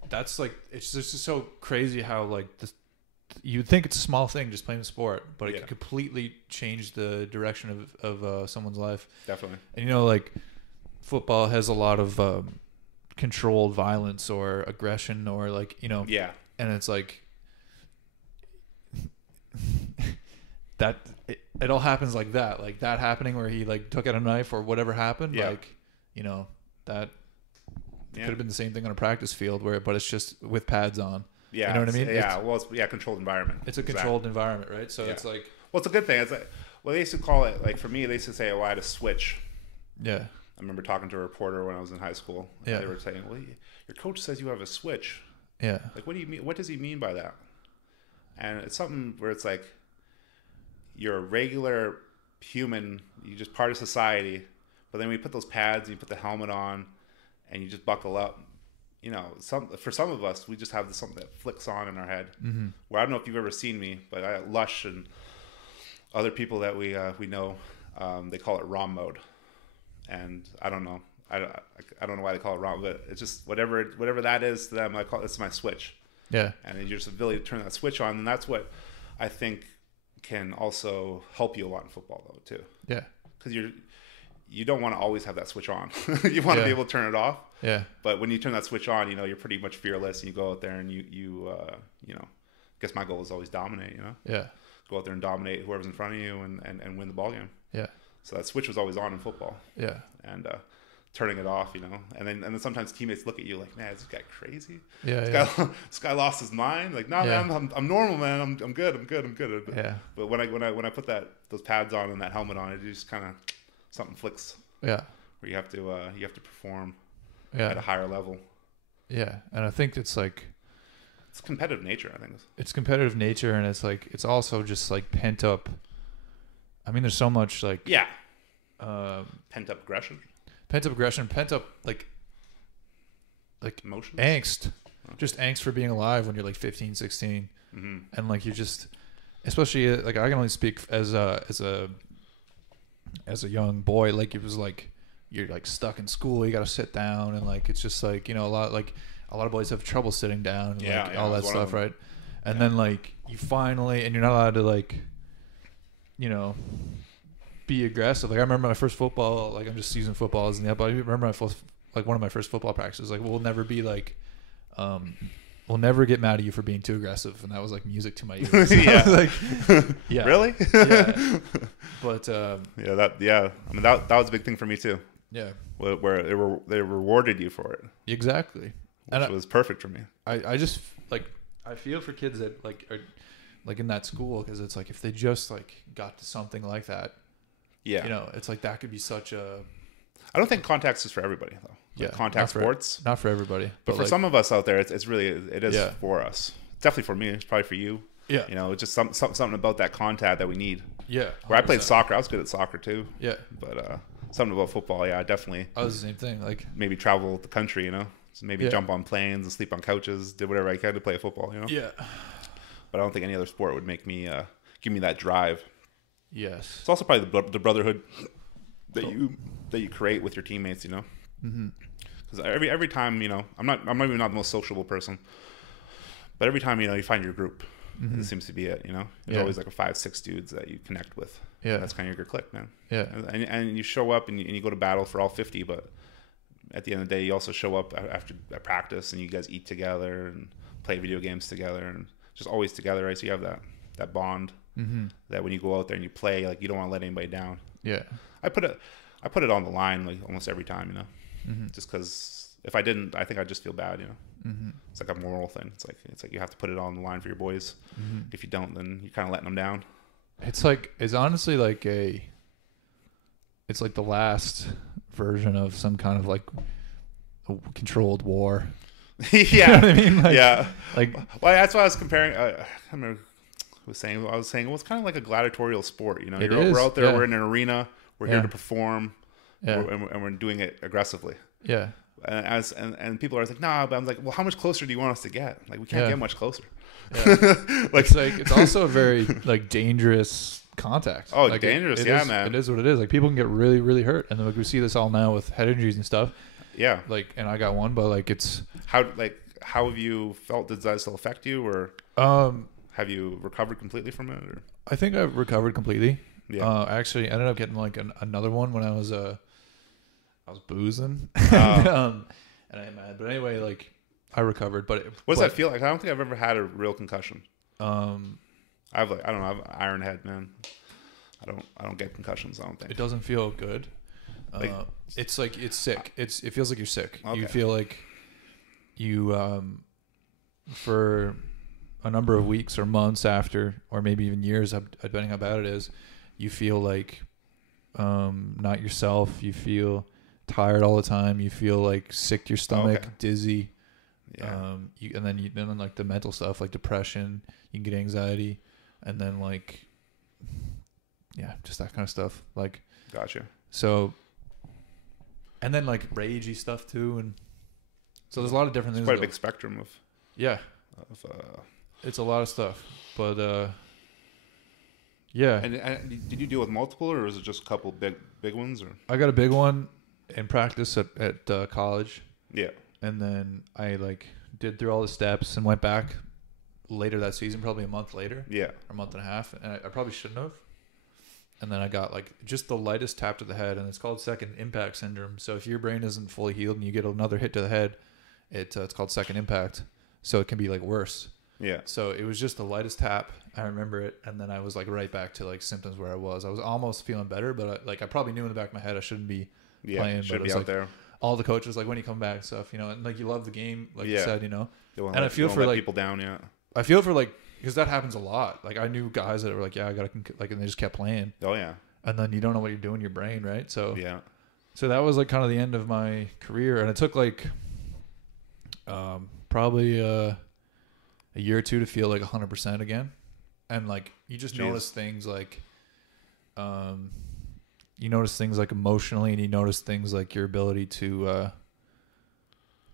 that's, like, it's just so crazy how, like, you'd think it's a small thing, just playing the sport, but it could completely change the direction of someone's life. Definitely. And, like, football has a lot of controlled violence or aggression, or, like, yeah, and it's like that it all happens like that happening where he, like, took out a knife or whatever happened, like, that could have been the same thing on a practice field, but it's just with pads on. Yeah, you know what I mean? It's controlled environment. It's a controlled environment, right? So it's like, well, it's a good thing. It's like, well, they used to call it, like, for me, they used to say, I had a switch. Yeah. I remember talking to a reporter when I was in high school. Yeah. They were saying, well, your coach says you have a switch. Yeah. Like, what do you mean? What does he mean by that? And it's something where it's like, you're a regular human, you're just part of society, but then when you put those pads and you put the helmet on and you just buckle up, for some of us, we just have something that flicks on in our head. Mm-hmm. Where I don't know if you've ever seen me, but Lush and other people that we know, they call it ROM mode, and I don't know, I don't know why they call it ROM, but it's just whatever that is to them. It's my switch. Yeah, and your just ability to turn that switch on, and that's what I think can also help you a lot in football, though, too. Yeah, because you don't want to always have that switch on. You want to be able to turn it off. Yeah. But when you turn that switch on, you're pretty much fearless, and you go out there and you I guess my goal is always dominate, Yeah. Go out there and dominate whoever's in front of you and win the ball game. Yeah. So that switch was always on in football. Yeah. And turning it off, and then sometimes teammates look at you like, man, is this guy crazy? Yeah. This guy lost his mind. Like, no, man, I'm normal, man. I'm good. Yeah. But when I put those pads on and that helmet on, it just kind of something flicks. Yeah. Where you have to perform at a higher level. Yeah, and I think it's like, it's competitive nature. I think it's competitive nature, and it's like, it's also just like pent up. I mean, there's so much like pent up aggression, pent up like emotions, angst, just angst for being alive when you're like 15, 16, and like you're just, especially like I can only speak as a young boy, like it was like you're like stuck in school, you got to sit down, and like it's just like a lot of boys have trouble sitting down, and all that stuff, right? And then like you finally, and you're not allowed to like be aggressive. Like I remember my first football, like I'm just season football isn't that, but I remember one of my first football practices, like we'll never be like we'll never get mad at you for being too aggressive, and that was like music to my ears. Yeah. Really? Yeah. But I mean that was a big thing for me too. Yeah. Where they rewarded you for it. Exactly. Which was perfect for me. I just like, I feel for kids that like are like in that school, because it's like if they just like got to something like that, it's like that could be such a. I don't think contact is for everybody though. Like contact sports, not for everybody. But for some of us out there, it is for us. Definitely for me. It's probably for you. Yeah. It's just something about that contact that we need. Yeah. 100%. Where I played soccer, I was good at soccer too. Yeah. But something about football, I definitely. I was the same thing. Like maybe travel the country, so maybe jump on planes and sleep on couches, did whatever I could to play football, Yeah. But I don't think any other sport would make me give me that drive. Yes. It's also probably the brotherhood that you create with your teammates, Mm-hmm. Because every time, I'm not even the most sociable person, but every time you find your group, Mm-hmm. It seems to be it, you know. There's always like a 5-6 dudes that you connect with. Yeah. That's kind of your clique, man. Yeah. And you show up and you go to battle for all 50, but at the end of the day, you also show up after at practice and you guys eat together and play video games together and just always together, right? So you have that bond that when you go out there and you play, like you don't want to let anybody down. Yeah. I put it on the line like almost every time, you know, just because if I didn't, I think I'd just feel bad, you know. It's like a moral thing. It's like you have to put it on the line for your boys. If you don't, then you're kind of letting them down. It's honestly like it's like the last version of some kind of like a controlled war. Yeah. You know what I mean? Like, yeah. Like, well, that's why I was comparing. I don't remember who was saying. I was saying it was kind of like a gladiatorial sport. You know, we're out there. Yeah. We're in an arena. We're here to perform. Yeah. And we're doing it aggressively. Yeah. And people are like, nah, but I'm like, well, how much closer do you want us to get? Like, we can't get much closer. Yeah. It's also a very like dangerous contact. Oh, like dangerous, man. It is what it is. Like people can get really, really hurt, and like we see this all now with head injuries and stuff. Yeah. Like, and I got one, but like it's how have you felt? Does that still affect you, or have you recovered completely from it? Or? I think I've recovered completely. Yeah. I actually ended up getting like another one when I was boozing, and I am mad. But anyway, like I recovered. But what does that feel like? I don't think I've ever had a real concussion. I have an iron head, man. I don't get concussions. I don't think it doesn't feel good. It's like it's sick. It feels like you're sick. Okay. You feel like you for a number of weeks or months after, or maybe even years, depending how bad it is, you feel like not yourself. You feel tired all the time. You feel like sick to your stomach, dizzy. Yeah. And then like the mental stuff, like depression. You can get anxiety, and then like, yeah, just that kind of stuff. Like, gotcha. So, and then like ragey stuff too, and so there's a lot of different things. Quite a big spectrum of. Yeah. It's a lot of stuff, but yeah. And did you deal with multiple, or was it just a couple big ones? Or I got a big one in practice at college. Yeah. And then I like did through all the steps and went back later that season, probably a month later. Yeah. Or a month and a half, and I probably shouldn't have. And then I got like just the lightest tap to the head, and it's called second impact syndrome. So if your brain isn't fully healed and you get another hit to the head, it's called second impact. So it can be like worse. Yeah. So it was just the lightest tap. I remember it, and then I was like right back to like symptoms where I was. I was almost feeling better, but I probably knew in the back of my head I shouldn't be playing. Should but be out like, there. All the coaches like when you come back stuff, you know, and like you love the game, like you said, you know. And I feel for like people down, yeah. I feel for like because that happens a lot. Like I knew guys that were like, yeah, I gotta like, and they just kept playing. Oh yeah. And then you don't know what you're doing in your brain, right? So yeah. So that was like kind of the end of my career, and it took like probably a year or two to feel like 100% again. And like you just notice things like you notice things like emotionally, and you notice things like your ability to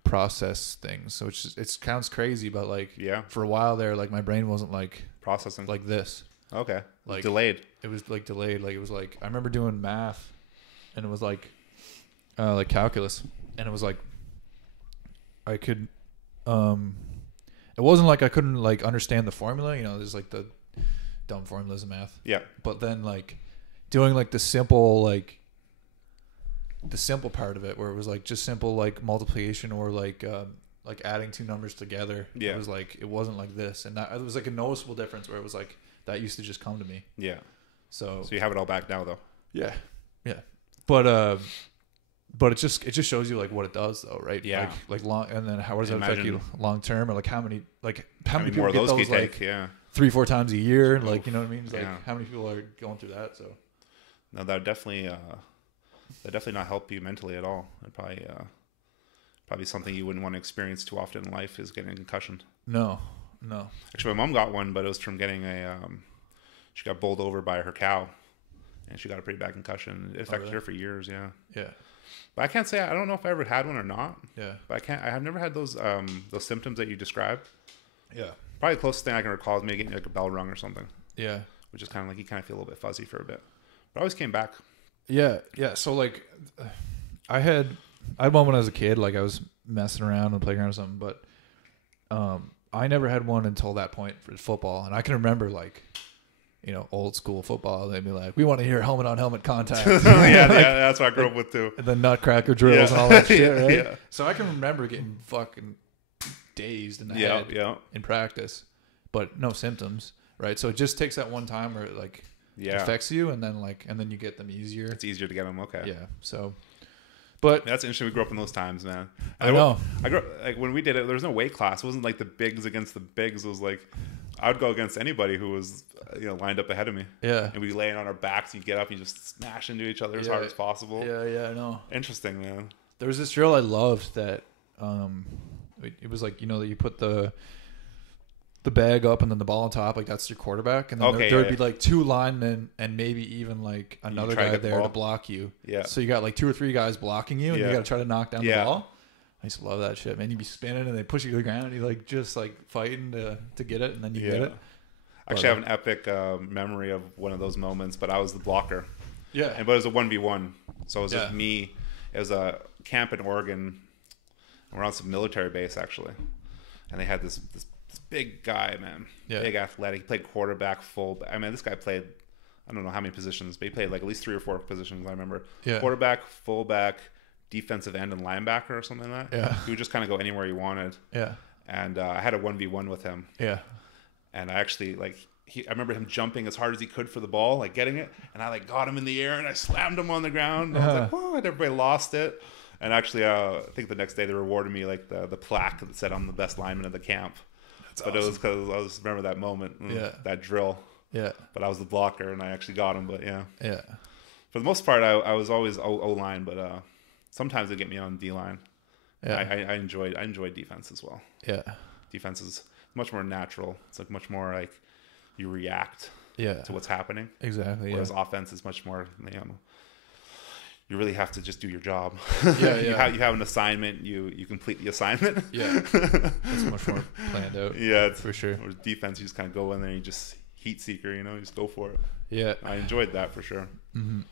process things. So it sounds crazy, but like for a while there, like my brain wasn't like processing like this. Okay. Like delayed. It was like delayed. Like it was like I remember doing math, and it was like calculus, and it was like I could it wasn't like I couldn't like understand the formula, you know, there's like the dumb formulas of math. Yeah. But then like doing like the simple part of it, where it was like just simple like multiplication or like adding two numbers together. Yeah. It was like it wasn't like this, and it was like a noticeable difference where it was like that used to just come to me. Yeah. So you have it all back now though. Yeah. Yeah. But it just shows you like what it does though, right? Yeah. Like long, and then how does that affect you long term, or like how many people more of get those like take, 3-4 times a year, like you know what I mean? It's like how many people are going through that? So no, that definitely not help you mentally at all. It probably something you wouldn't want to experience too often in life is getting a concussion. No. Actually, my mom got one, but it was from getting she got bowled over by her cow, and she got a pretty bad concussion. It affected her for years. Yeah. Yeah. But I can't say, I don't know if I ever had one or not. Yeah. But I have never had those symptoms that you described. Yeah. Probably the closest thing I can recall is maybe getting like a bell rung or something. Yeah. Which is kind of like you kind of feel a little bit fuzzy for a bit. But I always came back. Yeah. Yeah. So like I had one when I was a kid, like I was messing around on the playground or something, but I never had one until that point for football. And I can remember like, old school football. They'd be like, we want to hear helmet on helmet contact. Yeah, that's what I grew up with too. The nutcracker drills and all that shit, right? Yeah. So I can remember getting fucking dazed in the head in practice, but no symptoms, right? So it just takes that one time where it like affects you, and then you get them easier. It's easier to get them. Okay. Yeah. So, but that's interesting. We grew up in those times, man. I know. I grew up, like when we did it, there was no weight class. It wasn't like the bigs against the bigs. It was like I would go against anybody who was lined up ahead of me. Yeah. And we'd be laying on our backs. You get up, and you just smash into each other as hard as possible. Yeah, I know. Interesting, man. There was this drill I loved that it was like that you put the bag up and then the ball on top, like that's your quarterback, and then there would be like two linemen and maybe even like another guy there to block you. Yeah. So you got like 2 or 3 guys blocking you, and you got to try to knock down the ball. I used to love that shit, man. You'd be spinning and they push you to the ground, and you like just like fighting to get it, and then you get it. Actually, I have an epic memory of one of those moments, but I was the blocker. Yeah. But it was a 1v1, so it was just me. It was a camp in Oregon. We're on some military base actually, and they had this big guy, man, big athletic. He played quarterback, fullback. I mean, this guy played I don't know how many positions, but he played like at least 3 or 4 positions. I remember quarterback, fullback, defensive end, and linebacker or something like that. Yeah, he would just kind of go anywhere he wanted. Yeah, and I had a 1v1 with him. Yeah, and I actually I remember him jumping as hard as he could for the ball, like getting it, and I like got him in the air and I slammed him on the ground. And I was like, whoa, and everybody lost it. And actually, I think the next day they rewarded me like the plaque that said I'm the best lineman of the camp. That's awesome. It was because I was remember that moment, that drill. Yeah. But I was the blocker and I actually got him. But yeah. For the most part, I was always O-line, but sometimes they get me on D-line. Yeah. I enjoyed defense as well. Yeah. Defense is much more natural. It's like much more like you react to what's happening. Exactly. Whereas offense is much more, you really have to just do your job. You have an assignment. You complete the assignment. Yeah, it's much more planned out. Yeah, it's, for sure. With defense, you just kind of go in there. You just heat seeker. You just go for it. Yeah, I enjoyed that for sure. Mm-hmm.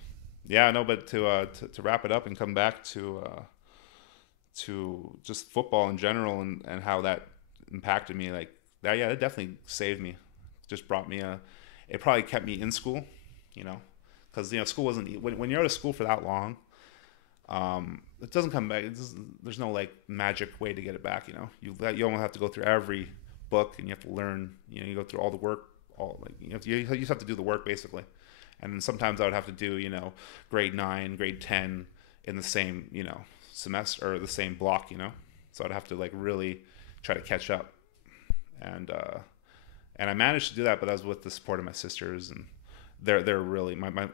Yeah, no, but to wrap it up and come back to just football in general and how that impacted me, like that. Yeah, it definitely saved me. Just brought me it probably kept me in school. Because school wasn't when you're out of school for that long, it doesn't come back. There's no like magic way to get it back. You almost have to go through every book and you have to learn. You go through all the work. You just have to do the work basically. And then sometimes I would have to do grade 9, grade 10 in the same semester or the same block. So I'd have to like really try to catch up. And I managed to do that, but I was with the support of my sisters and. They're really a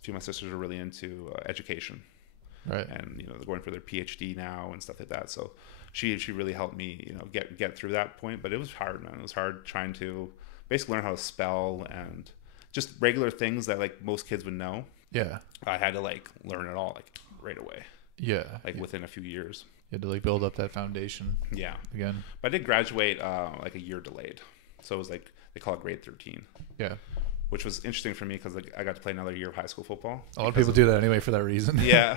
few of my sisters are really into education, right? And they're going for their PhD now and stuff like that. So she really helped me get through that point. But it was hard, man. It was hard trying to basically learn how to spell and just regular things that like most kids would know. Yeah, I had to like learn it all like right away. Yeah, like within a few years. You had to like build up that foundation. Yeah, again. But I did graduate like a year delayed, so it was like they call it grade 13. Yeah. Which was interesting for me because I got to play another year of high school football. A lot of people do that anyway for that reason. Yeah.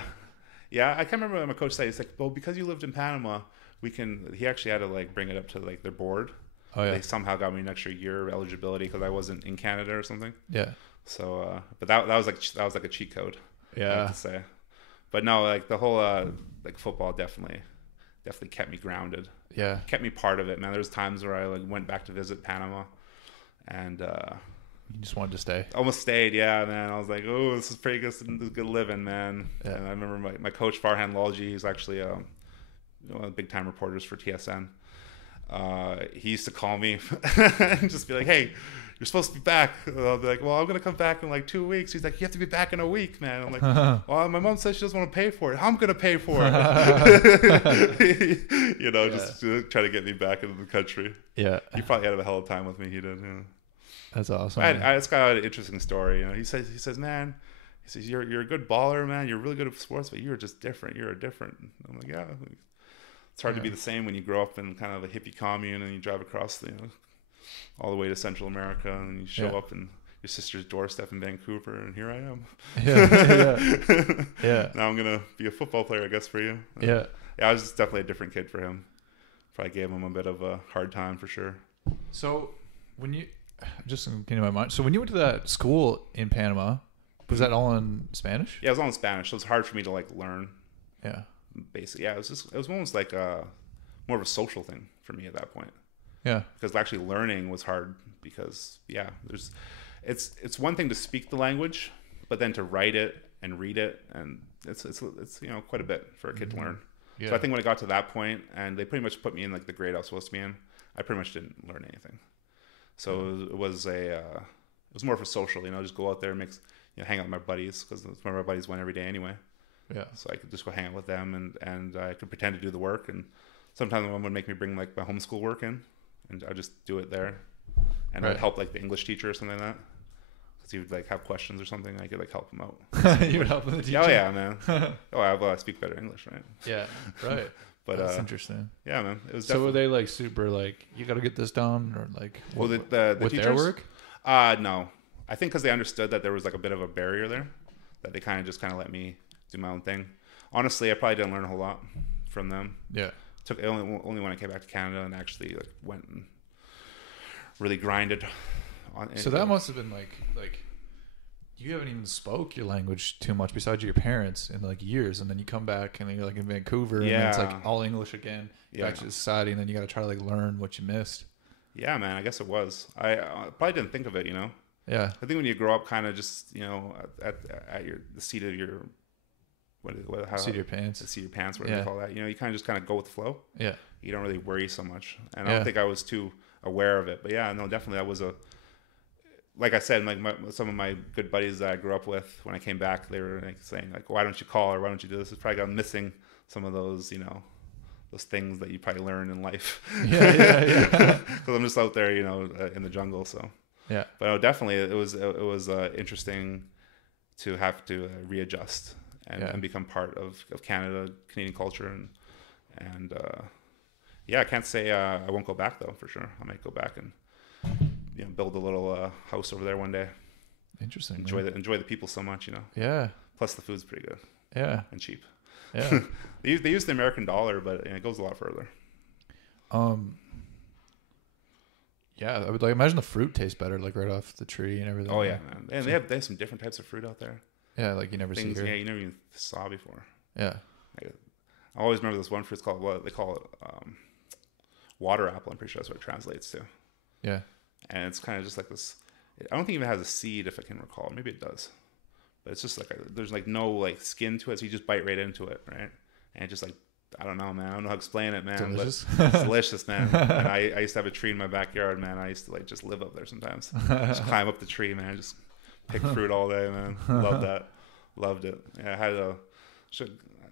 I can't remember what my coach said. He's like, well, because you lived in Panama, he actually had to like bring it up to like their board. Oh, yeah. They somehow got me an extra year of eligibility because I wasn't in Canada or something. Yeah. So, but that was like a cheat code. Yeah. I have to say. But no, like the whole like football definitely kept me grounded. Yeah. Kept me part of it, man. There was times where I like went back to visit Panama and you just wanted to stay. Almost stayed, yeah, man. I was like, oh, this is pretty good. This is good living, man. Yeah. And I remember my coach, Farhan Lalji, he's actually one of the big-time reporters for TSN. He used to call me and just be like, hey, you're supposed to be back. And I'll be like, well, I'm going to come back in like 2 weeks. He's like, you have to be back in a week, man. I'm like, well, my mom says she doesn't want to pay for it. I'm going to pay for it. Just to try to get me back into the country. Yeah. He probably had a hell of a time with me. He did, yeah. That's awesome. It's got an interesting story. He says, man, you're a good baller, man. You're really good at sports, but you're just different. You're different. I'm like, yeah. It's hard to be the same when you grow up in kind of a hippie commune and you drive across, all the way to Central America and you show up in your sister's doorstep in Vancouver, and here I am. Yeah. Now I'm gonna be a football player, I guess, for you. Yeah. I was just definitely a different kid for him. probably gave them a bit of a hard time for sure. So when you just came to my mind. So when you went to that school in Panama, was that all in Spanish? Yeah, it was all in Spanish. So it was hard for me to like learn. Yeah. Basically, yeah, it was almost like more of a social thing for me at that point. Yeah. Because actually learning was hard because it's one thing to speak the language, but then to write it and read it, and it's quite a bit for a kid to learn. Yeah. So I think when I got to that point, and they pretty much put me in like the grade I was supposed to be in, I pretty much didn't learn anything. So it was more of a social, just go out there and hang out with my buddies, because my buddies went every day anyway. Yeah. So I could just go hang out with them, and I could pretend to do the work, and sometimes my mom would make me bring like my homeschool work in, and I'd just do it there, and I'd help like the English teacher or something like that, because he would like have questions or something, and I could like help him out. You would help the teacher? Oh yeah, man. I speak better English, right? Yeah, right. But that's interesting. Yeah, man. It was. So were they like super like, you got to get this done, or like? Well, the with teachers? Their work? No. I think because they understood that there was like a bit of a barrier there, that they kind of let me do my own thing. Honestly, I probably didn't learn a whole lot from them. Yeah. Took only when I came back to Canada and actually like went and really grinded on. So that must have been like you haven't even spoke your language too much besides your parents in like years, and then you come back and then you're like in Vancouver, and it's like all English again. Back to society, and then you got to try to like learn what you missed. Yeah, man. I guess it was. I probably didn't think of it, Yeah. I think when you grow up, kind of just at the seat of your seat of your pants. The seat of your pants, whatever you call that. You kind of just go with the flow. Yeah. You don't really worry so much, and I don't think I was too aware of it. But yeah, no, definitely that was like I said, like some of my good buddies that I grew up with, when I came back, they were like saying like, why don't you call, or why don't you do this? It's probably I'm missing some of those, those things that you probably learn in life. Yeah. Because I'm just out there, in the jungle. So yeah. But definitely, it was interesting to have to readjust and become part of Canadian culture, and I can't say I won't go back though, for sure. I might go back and build a little house over there one day. Interesting. Enjoy the people so much, Yeah. Plus the food's pretty good. Yeah. And cheap. Yeah. they use the American dollar, but it goes a lot further. Yeah, I would imagine the fruit tastes better, like right off the tree and everything. Oh yeah, man. And they have some different types of fruit out there. Yeah, like you never see here. Yeah, you never even saw before. Yeah. I always remember this one fruit. It's called what they call it, water apple. I'm pretty sure that's what it translates to. Yeah. And it's kind of just like this. I don't think it even has a seed, if I can recall. Maybe it does, but it's just like there's like no like skin to it, so you just bite right into it, right? And it just like, I don't know, man. I don't know how to explain it, man. Delicious. But it's delicious, man. And I used to have a tree in my backyard, man. I used to like just live up there sometimes. Just climb up the tree, man. Just pick fruit all day, man. Loved that. Loved it. Yeah,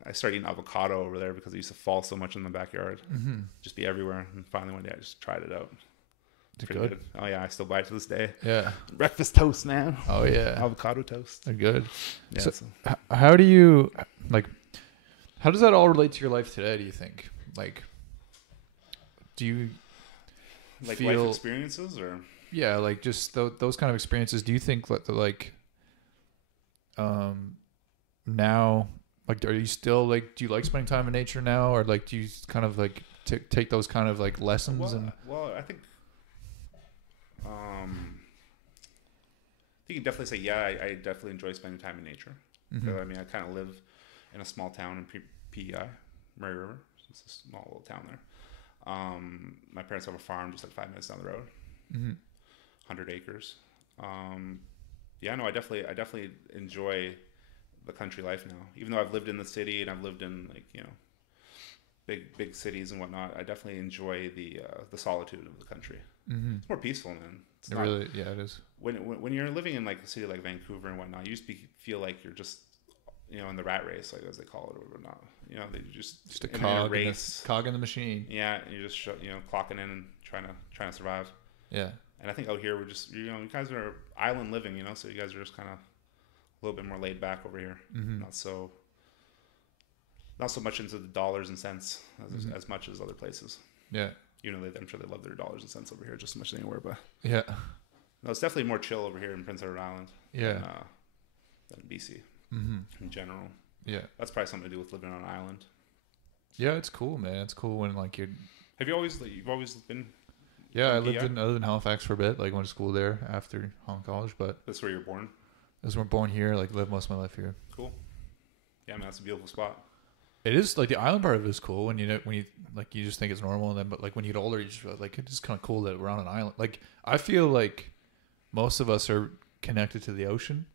I started eating avocado over there because it used to fall so much in the backyard. Mm-hmm. Just be everywhere. And finally one day I just tried it out. It's pretty good. Oh yeah, I still buy it to this day. Yeah. Breakfast toast, man. Oh yeah. Avocado toast. They're good. Yeah, so how do you how does that all relate to your life today, do you think? Like, do you feel life experiences, or like just those kind of experiences? Do you think that now, like, are you still do you like spending time in nature now, or like do you kind of like take those kind of like lessons? Well, I think you can definitely say, I definitely enjoy spending time in nature. Mm-hmm. So, I mean, I kind of live in a small town in PEI, Murray River. It's a small little town there. My parents have a farm just like 5 minutes down the road, 100 acres. I definitely enjoy the country life now. Even though I've lived in the city and I've lived in big cities and whatnot, I definitely enjoy the solitude of the country. Mm-hmm. It's more peaceful, man. It is. When you're living in like a city like Vancouver and whatnot, you feel like you're just in the rat race, like as they call it, or whatnot. They just a cog, cog in the machine. Yeah, and you're just clocking in and trying to survive. Yeah. And I think out here we're just you guys are island living, so you guys are just kind of a little bit more laid back over here. Mm-hmm. Not so much into the dollars and cents as much as other places. Yeah. I'm sure they love their dollars and cents over here just as much as anywhere, but yeah. No, it's definitely more chill over here in Prince Edward Island. Yeah. Than BC. Mm-hmm. In general. Yeah. That's probably something to do with living on an island. Yeah, it's cool, man. It's cool when Have you always you've always been? Yeah, I lived in Halifax for a bit. Like went to school there after Hong College, but that's where you're born. I was born here. Like lived most of my life here. Cool. Yeah, man, that's a beautiful spot. It is like the island part of it is cool when you like you just think it's normal, and then but like when you get older, you just realize like it's just kind of cool that we're on an island. Like I feel like most of us are connected to the ocean.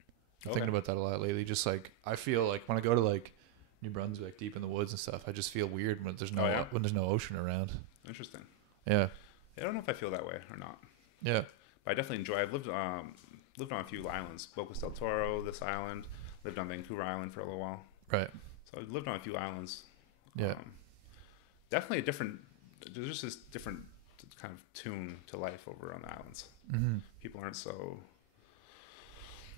I'm thinking about that a lot lately. Just like I feel like when I go to like New Brunswick, deep in the woods and stuff, I just feel weird when there's no ocean around. Interesting. Yeah. I don't know if I feel that way or not. Yeah. But I definitely enjoy. I've lived on a few islands, Bocas del Toro, this island. Lived on Vancouver Island for a little while. Right. So I've lived on a few islands. Yeah. Definitely there's just this different kind of tune to life over on the islands. Mm-hmm. People aren't so,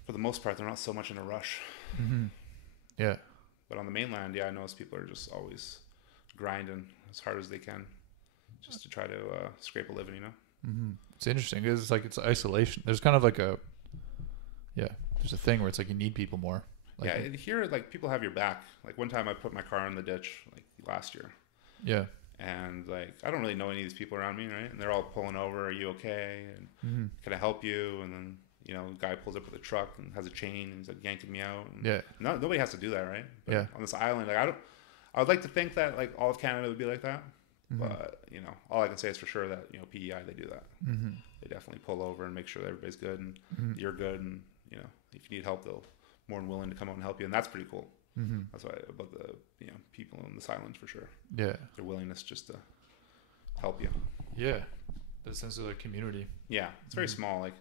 for the most part, they're not so much in a rush. Mm-hmm. Yeah. But on the mainland, I notice people are just always grinding as hard as they can just to try to scrape a living, Mm-hmm. It's interesting because it's isolation. There's kind of like there's a thing where it's like you need people more. Like, here, like, people have your back. Like, one time I put my car in the ditch, like, last year. Yeah. And, like, I don't really know any of these people around me, right? And they're all pulling over, are you okay? And can I help you? And then, a guy pulls up with a truck and has a chain and he's, like, yanking me out. And nobody has to do that, right? But on this island, like, I would like to think that, like, all of Canada would be like that. Mm-hmm. But, all I can say is for sure that, PEI, they do that. Mm-hmm. They definitely pull over and make sure that everybody's good and you're good. And, if you need help, they'll more than willing to come out and help you, and that's pretty cool. Mm-hmm. That's why about the people on this island for sure. Yeah, their willingness just to help you. Yeah, the sense of the community. Yeah, it's very small. Like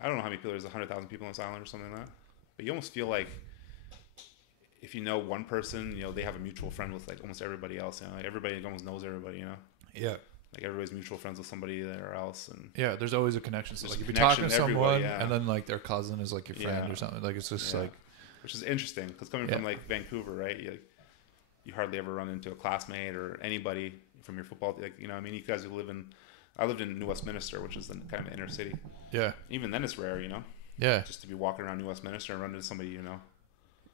I don't know how many people there's 100,000 people on this island or something like that, but you almost feel like if you know one person, they have a mutual friend with like almost everybody else. Like everybody almost knows everybody. Yeah. Like everybody's mutual friends with somebody there else, and there's always a connection. So like if you're talking to someone, and then like their cousin is like your friend or something, like it's just like, which is interesting because coming from like Vancouver, right? You hardly ever run into a classmate or anybody from your football. Like you guys I lived in New Westminster, which is the kind of inner city. Yeah. Even then, it's rare, Yeah. Just to be walking around New Westminster and run into somebody,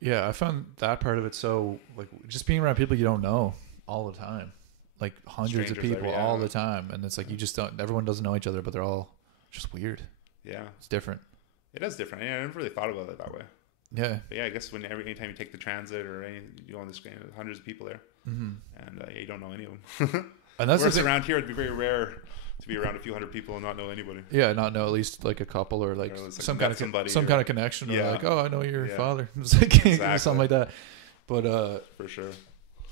Yeah, I found that part of it so like just being around people you don't know all the time. Like hundreds of people all the time, and it's like you just don't. Everyone doesn't know each other, but they're all just weird. Yeah, it's different. It is different. I never really thought about it that way. Yeah, but I guess anytime you take the transit or you go on the screen, there's hundreds of people there, and you don't know any of them. And that's whereas around here, it'd be very rare to be around a few hundred people and not know anybody. Yeah, not know at least like a couple or like some kind of connection, or like, oh, I know your father, it's like exactly. Something like that. But for sure.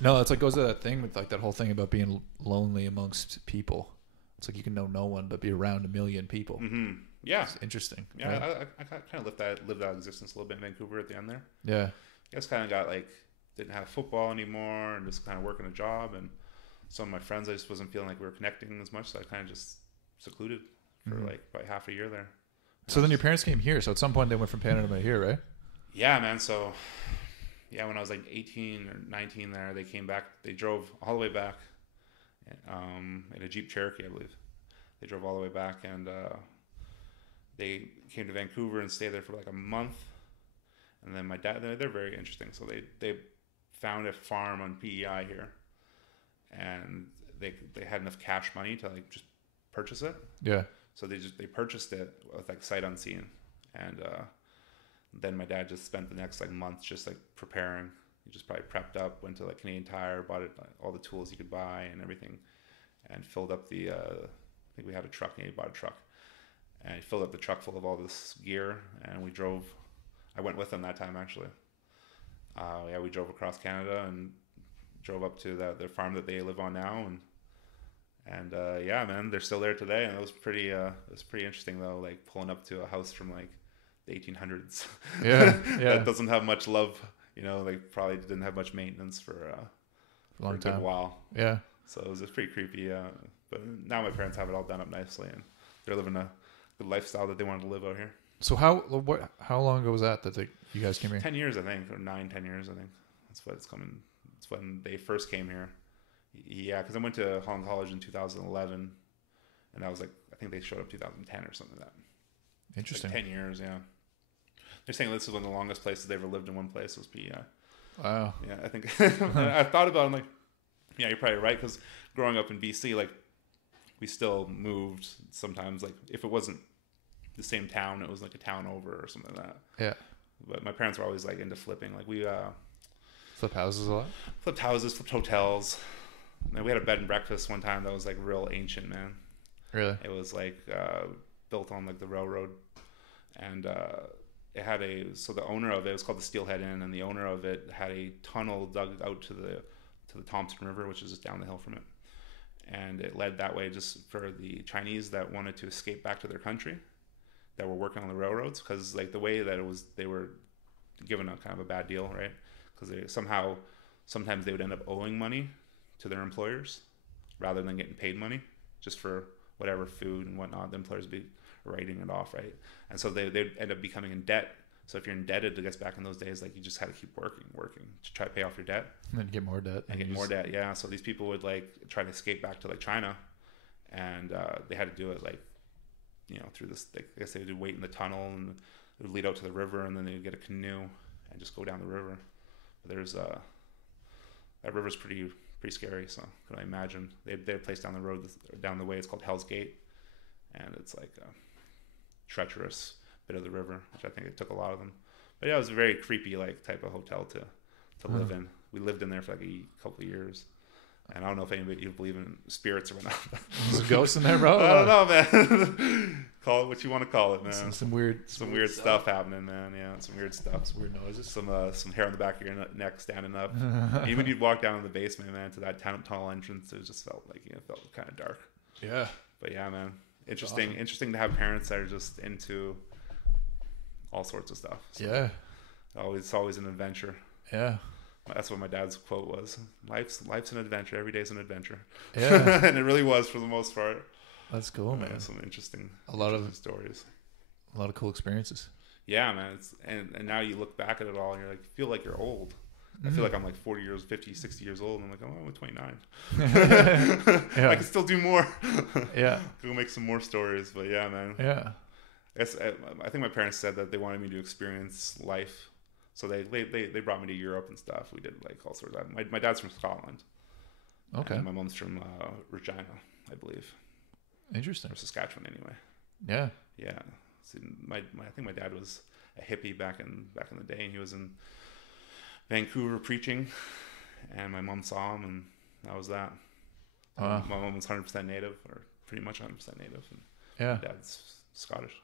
No, it's like goes to that thing with like that whole thing about being lonely amongst people. It's like you can know no one but be around a million people. Mm-hmm. Yeah, it's interesting. Yeah, right? I kind of lived that existence a little bit in Vancouver at the end there. Yeah, I just kind of got like didn't have football anymore and just kind of working a job, and some of my friends I just wasn't feeling like we were connecting as much, so I kind of just secluded for like about half a year there. So then your parents came here. So at some point they went from Panama to here, right? Yeah, man. So. Yeah, when I was like 18 or 19 there, they came back. They drove all the way back in a Jeep Cherokee, I believe. They drove all the way back, and they came to Vancouver and stayed there for like a month. And then my dad, they're very interesting. So they found a farm on PEI here, and they had enough cash money to like just purchase it. Yeah. So they purchased it with like sight unseen, and then my dad just spent the next like month just like preparing. He just probably prepped up, went to like Canadian Tire, bought it all the tools he could buy and everything, and filled up the. I think we had a truck, and he bought a truck, and he filled up the truck full of all this gear, and we drove. I went with him that time actually. We drove across Canada and drove up to the farm that they live on now, and man, they're still there today, and it was pretty interesting though, like pulling up to a house from like. 1800s. Yeah. That doesn't have much love, like probably didn't have much maintenance for a long time. Good while. Yeah. So it was just pretty creepy. But now my parents have it all done up nicely, and they're living a good lifestyle that they wanted to live out here. So how long ago was that you guys came here? 10 years, I think, or 10 years, I think. That's what it's coming. It's when they first came here. Yeah, because I went to Hong College in 2011, and that was like, I think they showed up 2010 or something like that. Interesting. Like 10 years, yeah. They're saying this is one of the longest places they ever lived in one place was PEI. Wow. Yeah, I think I thought about it. I'm like, Yeah, you're probably right, because growing up in BC, like, we still moved sometimes. Like, if it wasn't the same town, it was like a town over or something like that. Yeah. But my parents were always like into flipping. Like, we flip houses a lot. Flipped houses, flipped hotels. And we had a bed and breakfast one time that was like real ancient, man. Really? It was like built on like the railroad, and it had so the owner of it was called the Steelhead Inn, and the owner of it had a tunnel dug out to the Thompson River, which is just down the hill from it, and it led that way just for the Chinese that wanted to escape back to their country, that were working on the railroads, because like the way that it was, they were given a kind of a bad deal, right? Because they sometimes they would end up owing money to their employers rather than getting paid money just for whatever food and whatnot. The employers would be writing it off, right? And so they'd end up becoming in debt. So if you're indebted, I guess back in those days, like, you just had to keep working to try to pay off your debt. And then get more debt. And get more debt, yeah. So these people would like try to escape back to like China, and they had to do it like, through this. I guess they would wait in the tunnel, and it would lead out to the river, and then they would get a canoe and just go down the river. But there's that river's pretty scary. So can I imagine they had a place down the road, down the way. It's called Hell's Gate, and it's like a treacherous bit of the river, which I think it took a lot of them. But yeah, it was a very creepy like type of hotel to live in. We lived in there for like a couple of years, and I don't know if anybody you believe in spirits or not. There's a ghost in there, bro. I don't know, man. Call it what you want to call it, man. Some weird stuff happening, man. Yeah, some weird stuff. Some weird noises. Some hair on the back of your neck standing up. Even when you'd walk down in the basement, man, to that tunnel entrance, it just felt like it felt kind of dark. Yeah. But yeah, man, interesting to have parents that are just into all sorts of stuff. So yeah. It's always an adventure. Yeah. That's what my dad's quote was. Life's an adventure. Every day's an adventure. Yeah. And it really was for the most part. That's cool, man. Some interesting stories. A lot of cool experiences. Yeah, man. And now you look back at it all and you're like, feel like you're old. I feel like I'm like 40 years, 50, 60 years old. And I'm like, oh, I'm 29. Yeah. I can still do more. Yeah. Go make some more stories. But yeah, man. Yeah. I think my parents said that they wanted me to experience life. So they brought me to Europe and stuff. We did like all sorts of that. My dad's from Scotland. Okay. And my mom's from Regina, I believe. Interesting. Or Saskatchewan, anyway. Yeah. Yeah. So I think my dad was a hippie back in the day, and he was in Vancouver preaching, and my mom saw him, and that was that. My mom was 100% native, or pretty much 100% native, and yeah, my dad's Scottish.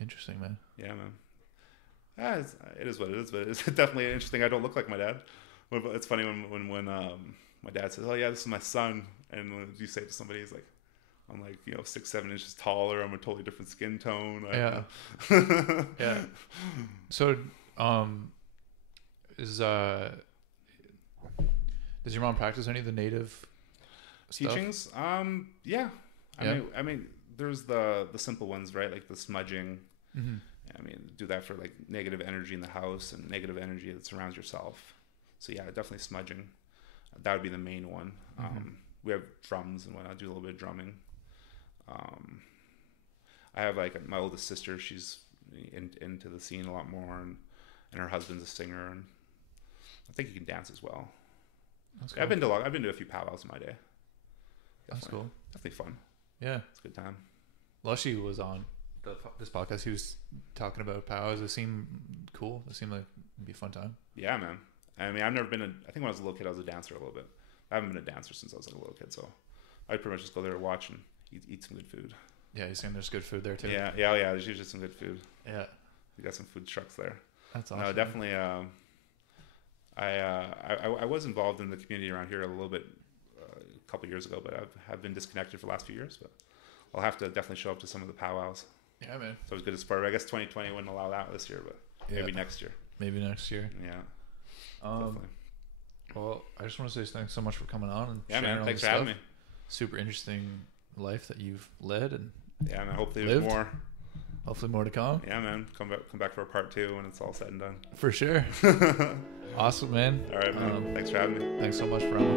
Interesting, man. Yeah, man. It is what it is, but it's definitely interesting. I don't look like my dad. It's funny when my dad says, "Oh yeah, this is my son," and when you say to somebody, he's like, "I'm like 6-7 inches taller. I'm a totally different skin tone." Yeah. Yeah. So, does your mom practice any of the native teachings? Stuff? Yeah. I mean, there's the simple ones, right? Like the smudging. Mm-hmm. I mean, do that for like negative energy in the house and negative energy that surrounds yourself. So yeah, definitely smudging. That would be the main one. Mm-hmm. We have drums and whatnot. I do a little bit of drumming. I have like my oldest sister. She's into the scene a lot more, and her husband's a singer, and I think he can dance as well. That's cool. I've been to a few powwows in my day. Definitely. That's cool. Definitely fun. Yeah, it's a good time. Lushy was on this podcast. He was talking about powwows. It seemed cool. It seemed like it'd be a fun time. Yeah, man. I mean, I've never been I think when I was a little kid, I was a dancer a little bit. I haven't been a dancer since I was like a little kid, so I'd pretty much just go there, watch, and eat some good food. Yeah, you're saying there's good food there too. Yeah. There's usually some good food. Yeah, we got some food trucks there. That's awesome. No, definitely. I was involved in the community around here a little bit a couple years ago, but I've been disconnected for the last few years. But I'll have to definitely show up to some of the powwows. Yeah, man. So it's good to support. I guess 2020 wouldn't allow that this year, but maybe next year. Maybe next year. Yeah. Definitely. Well, I just want to say thanks so much for coming on and sharing man. All thanks for having me. Super interesting life that you've led and man. Hopefully there's more. Hopefully more to come. Yeah, man. Come back for a part 2 when it's all said and done. For sure. Awesome, man. All right, man. Thanks for having me. Thanks so much, Rama.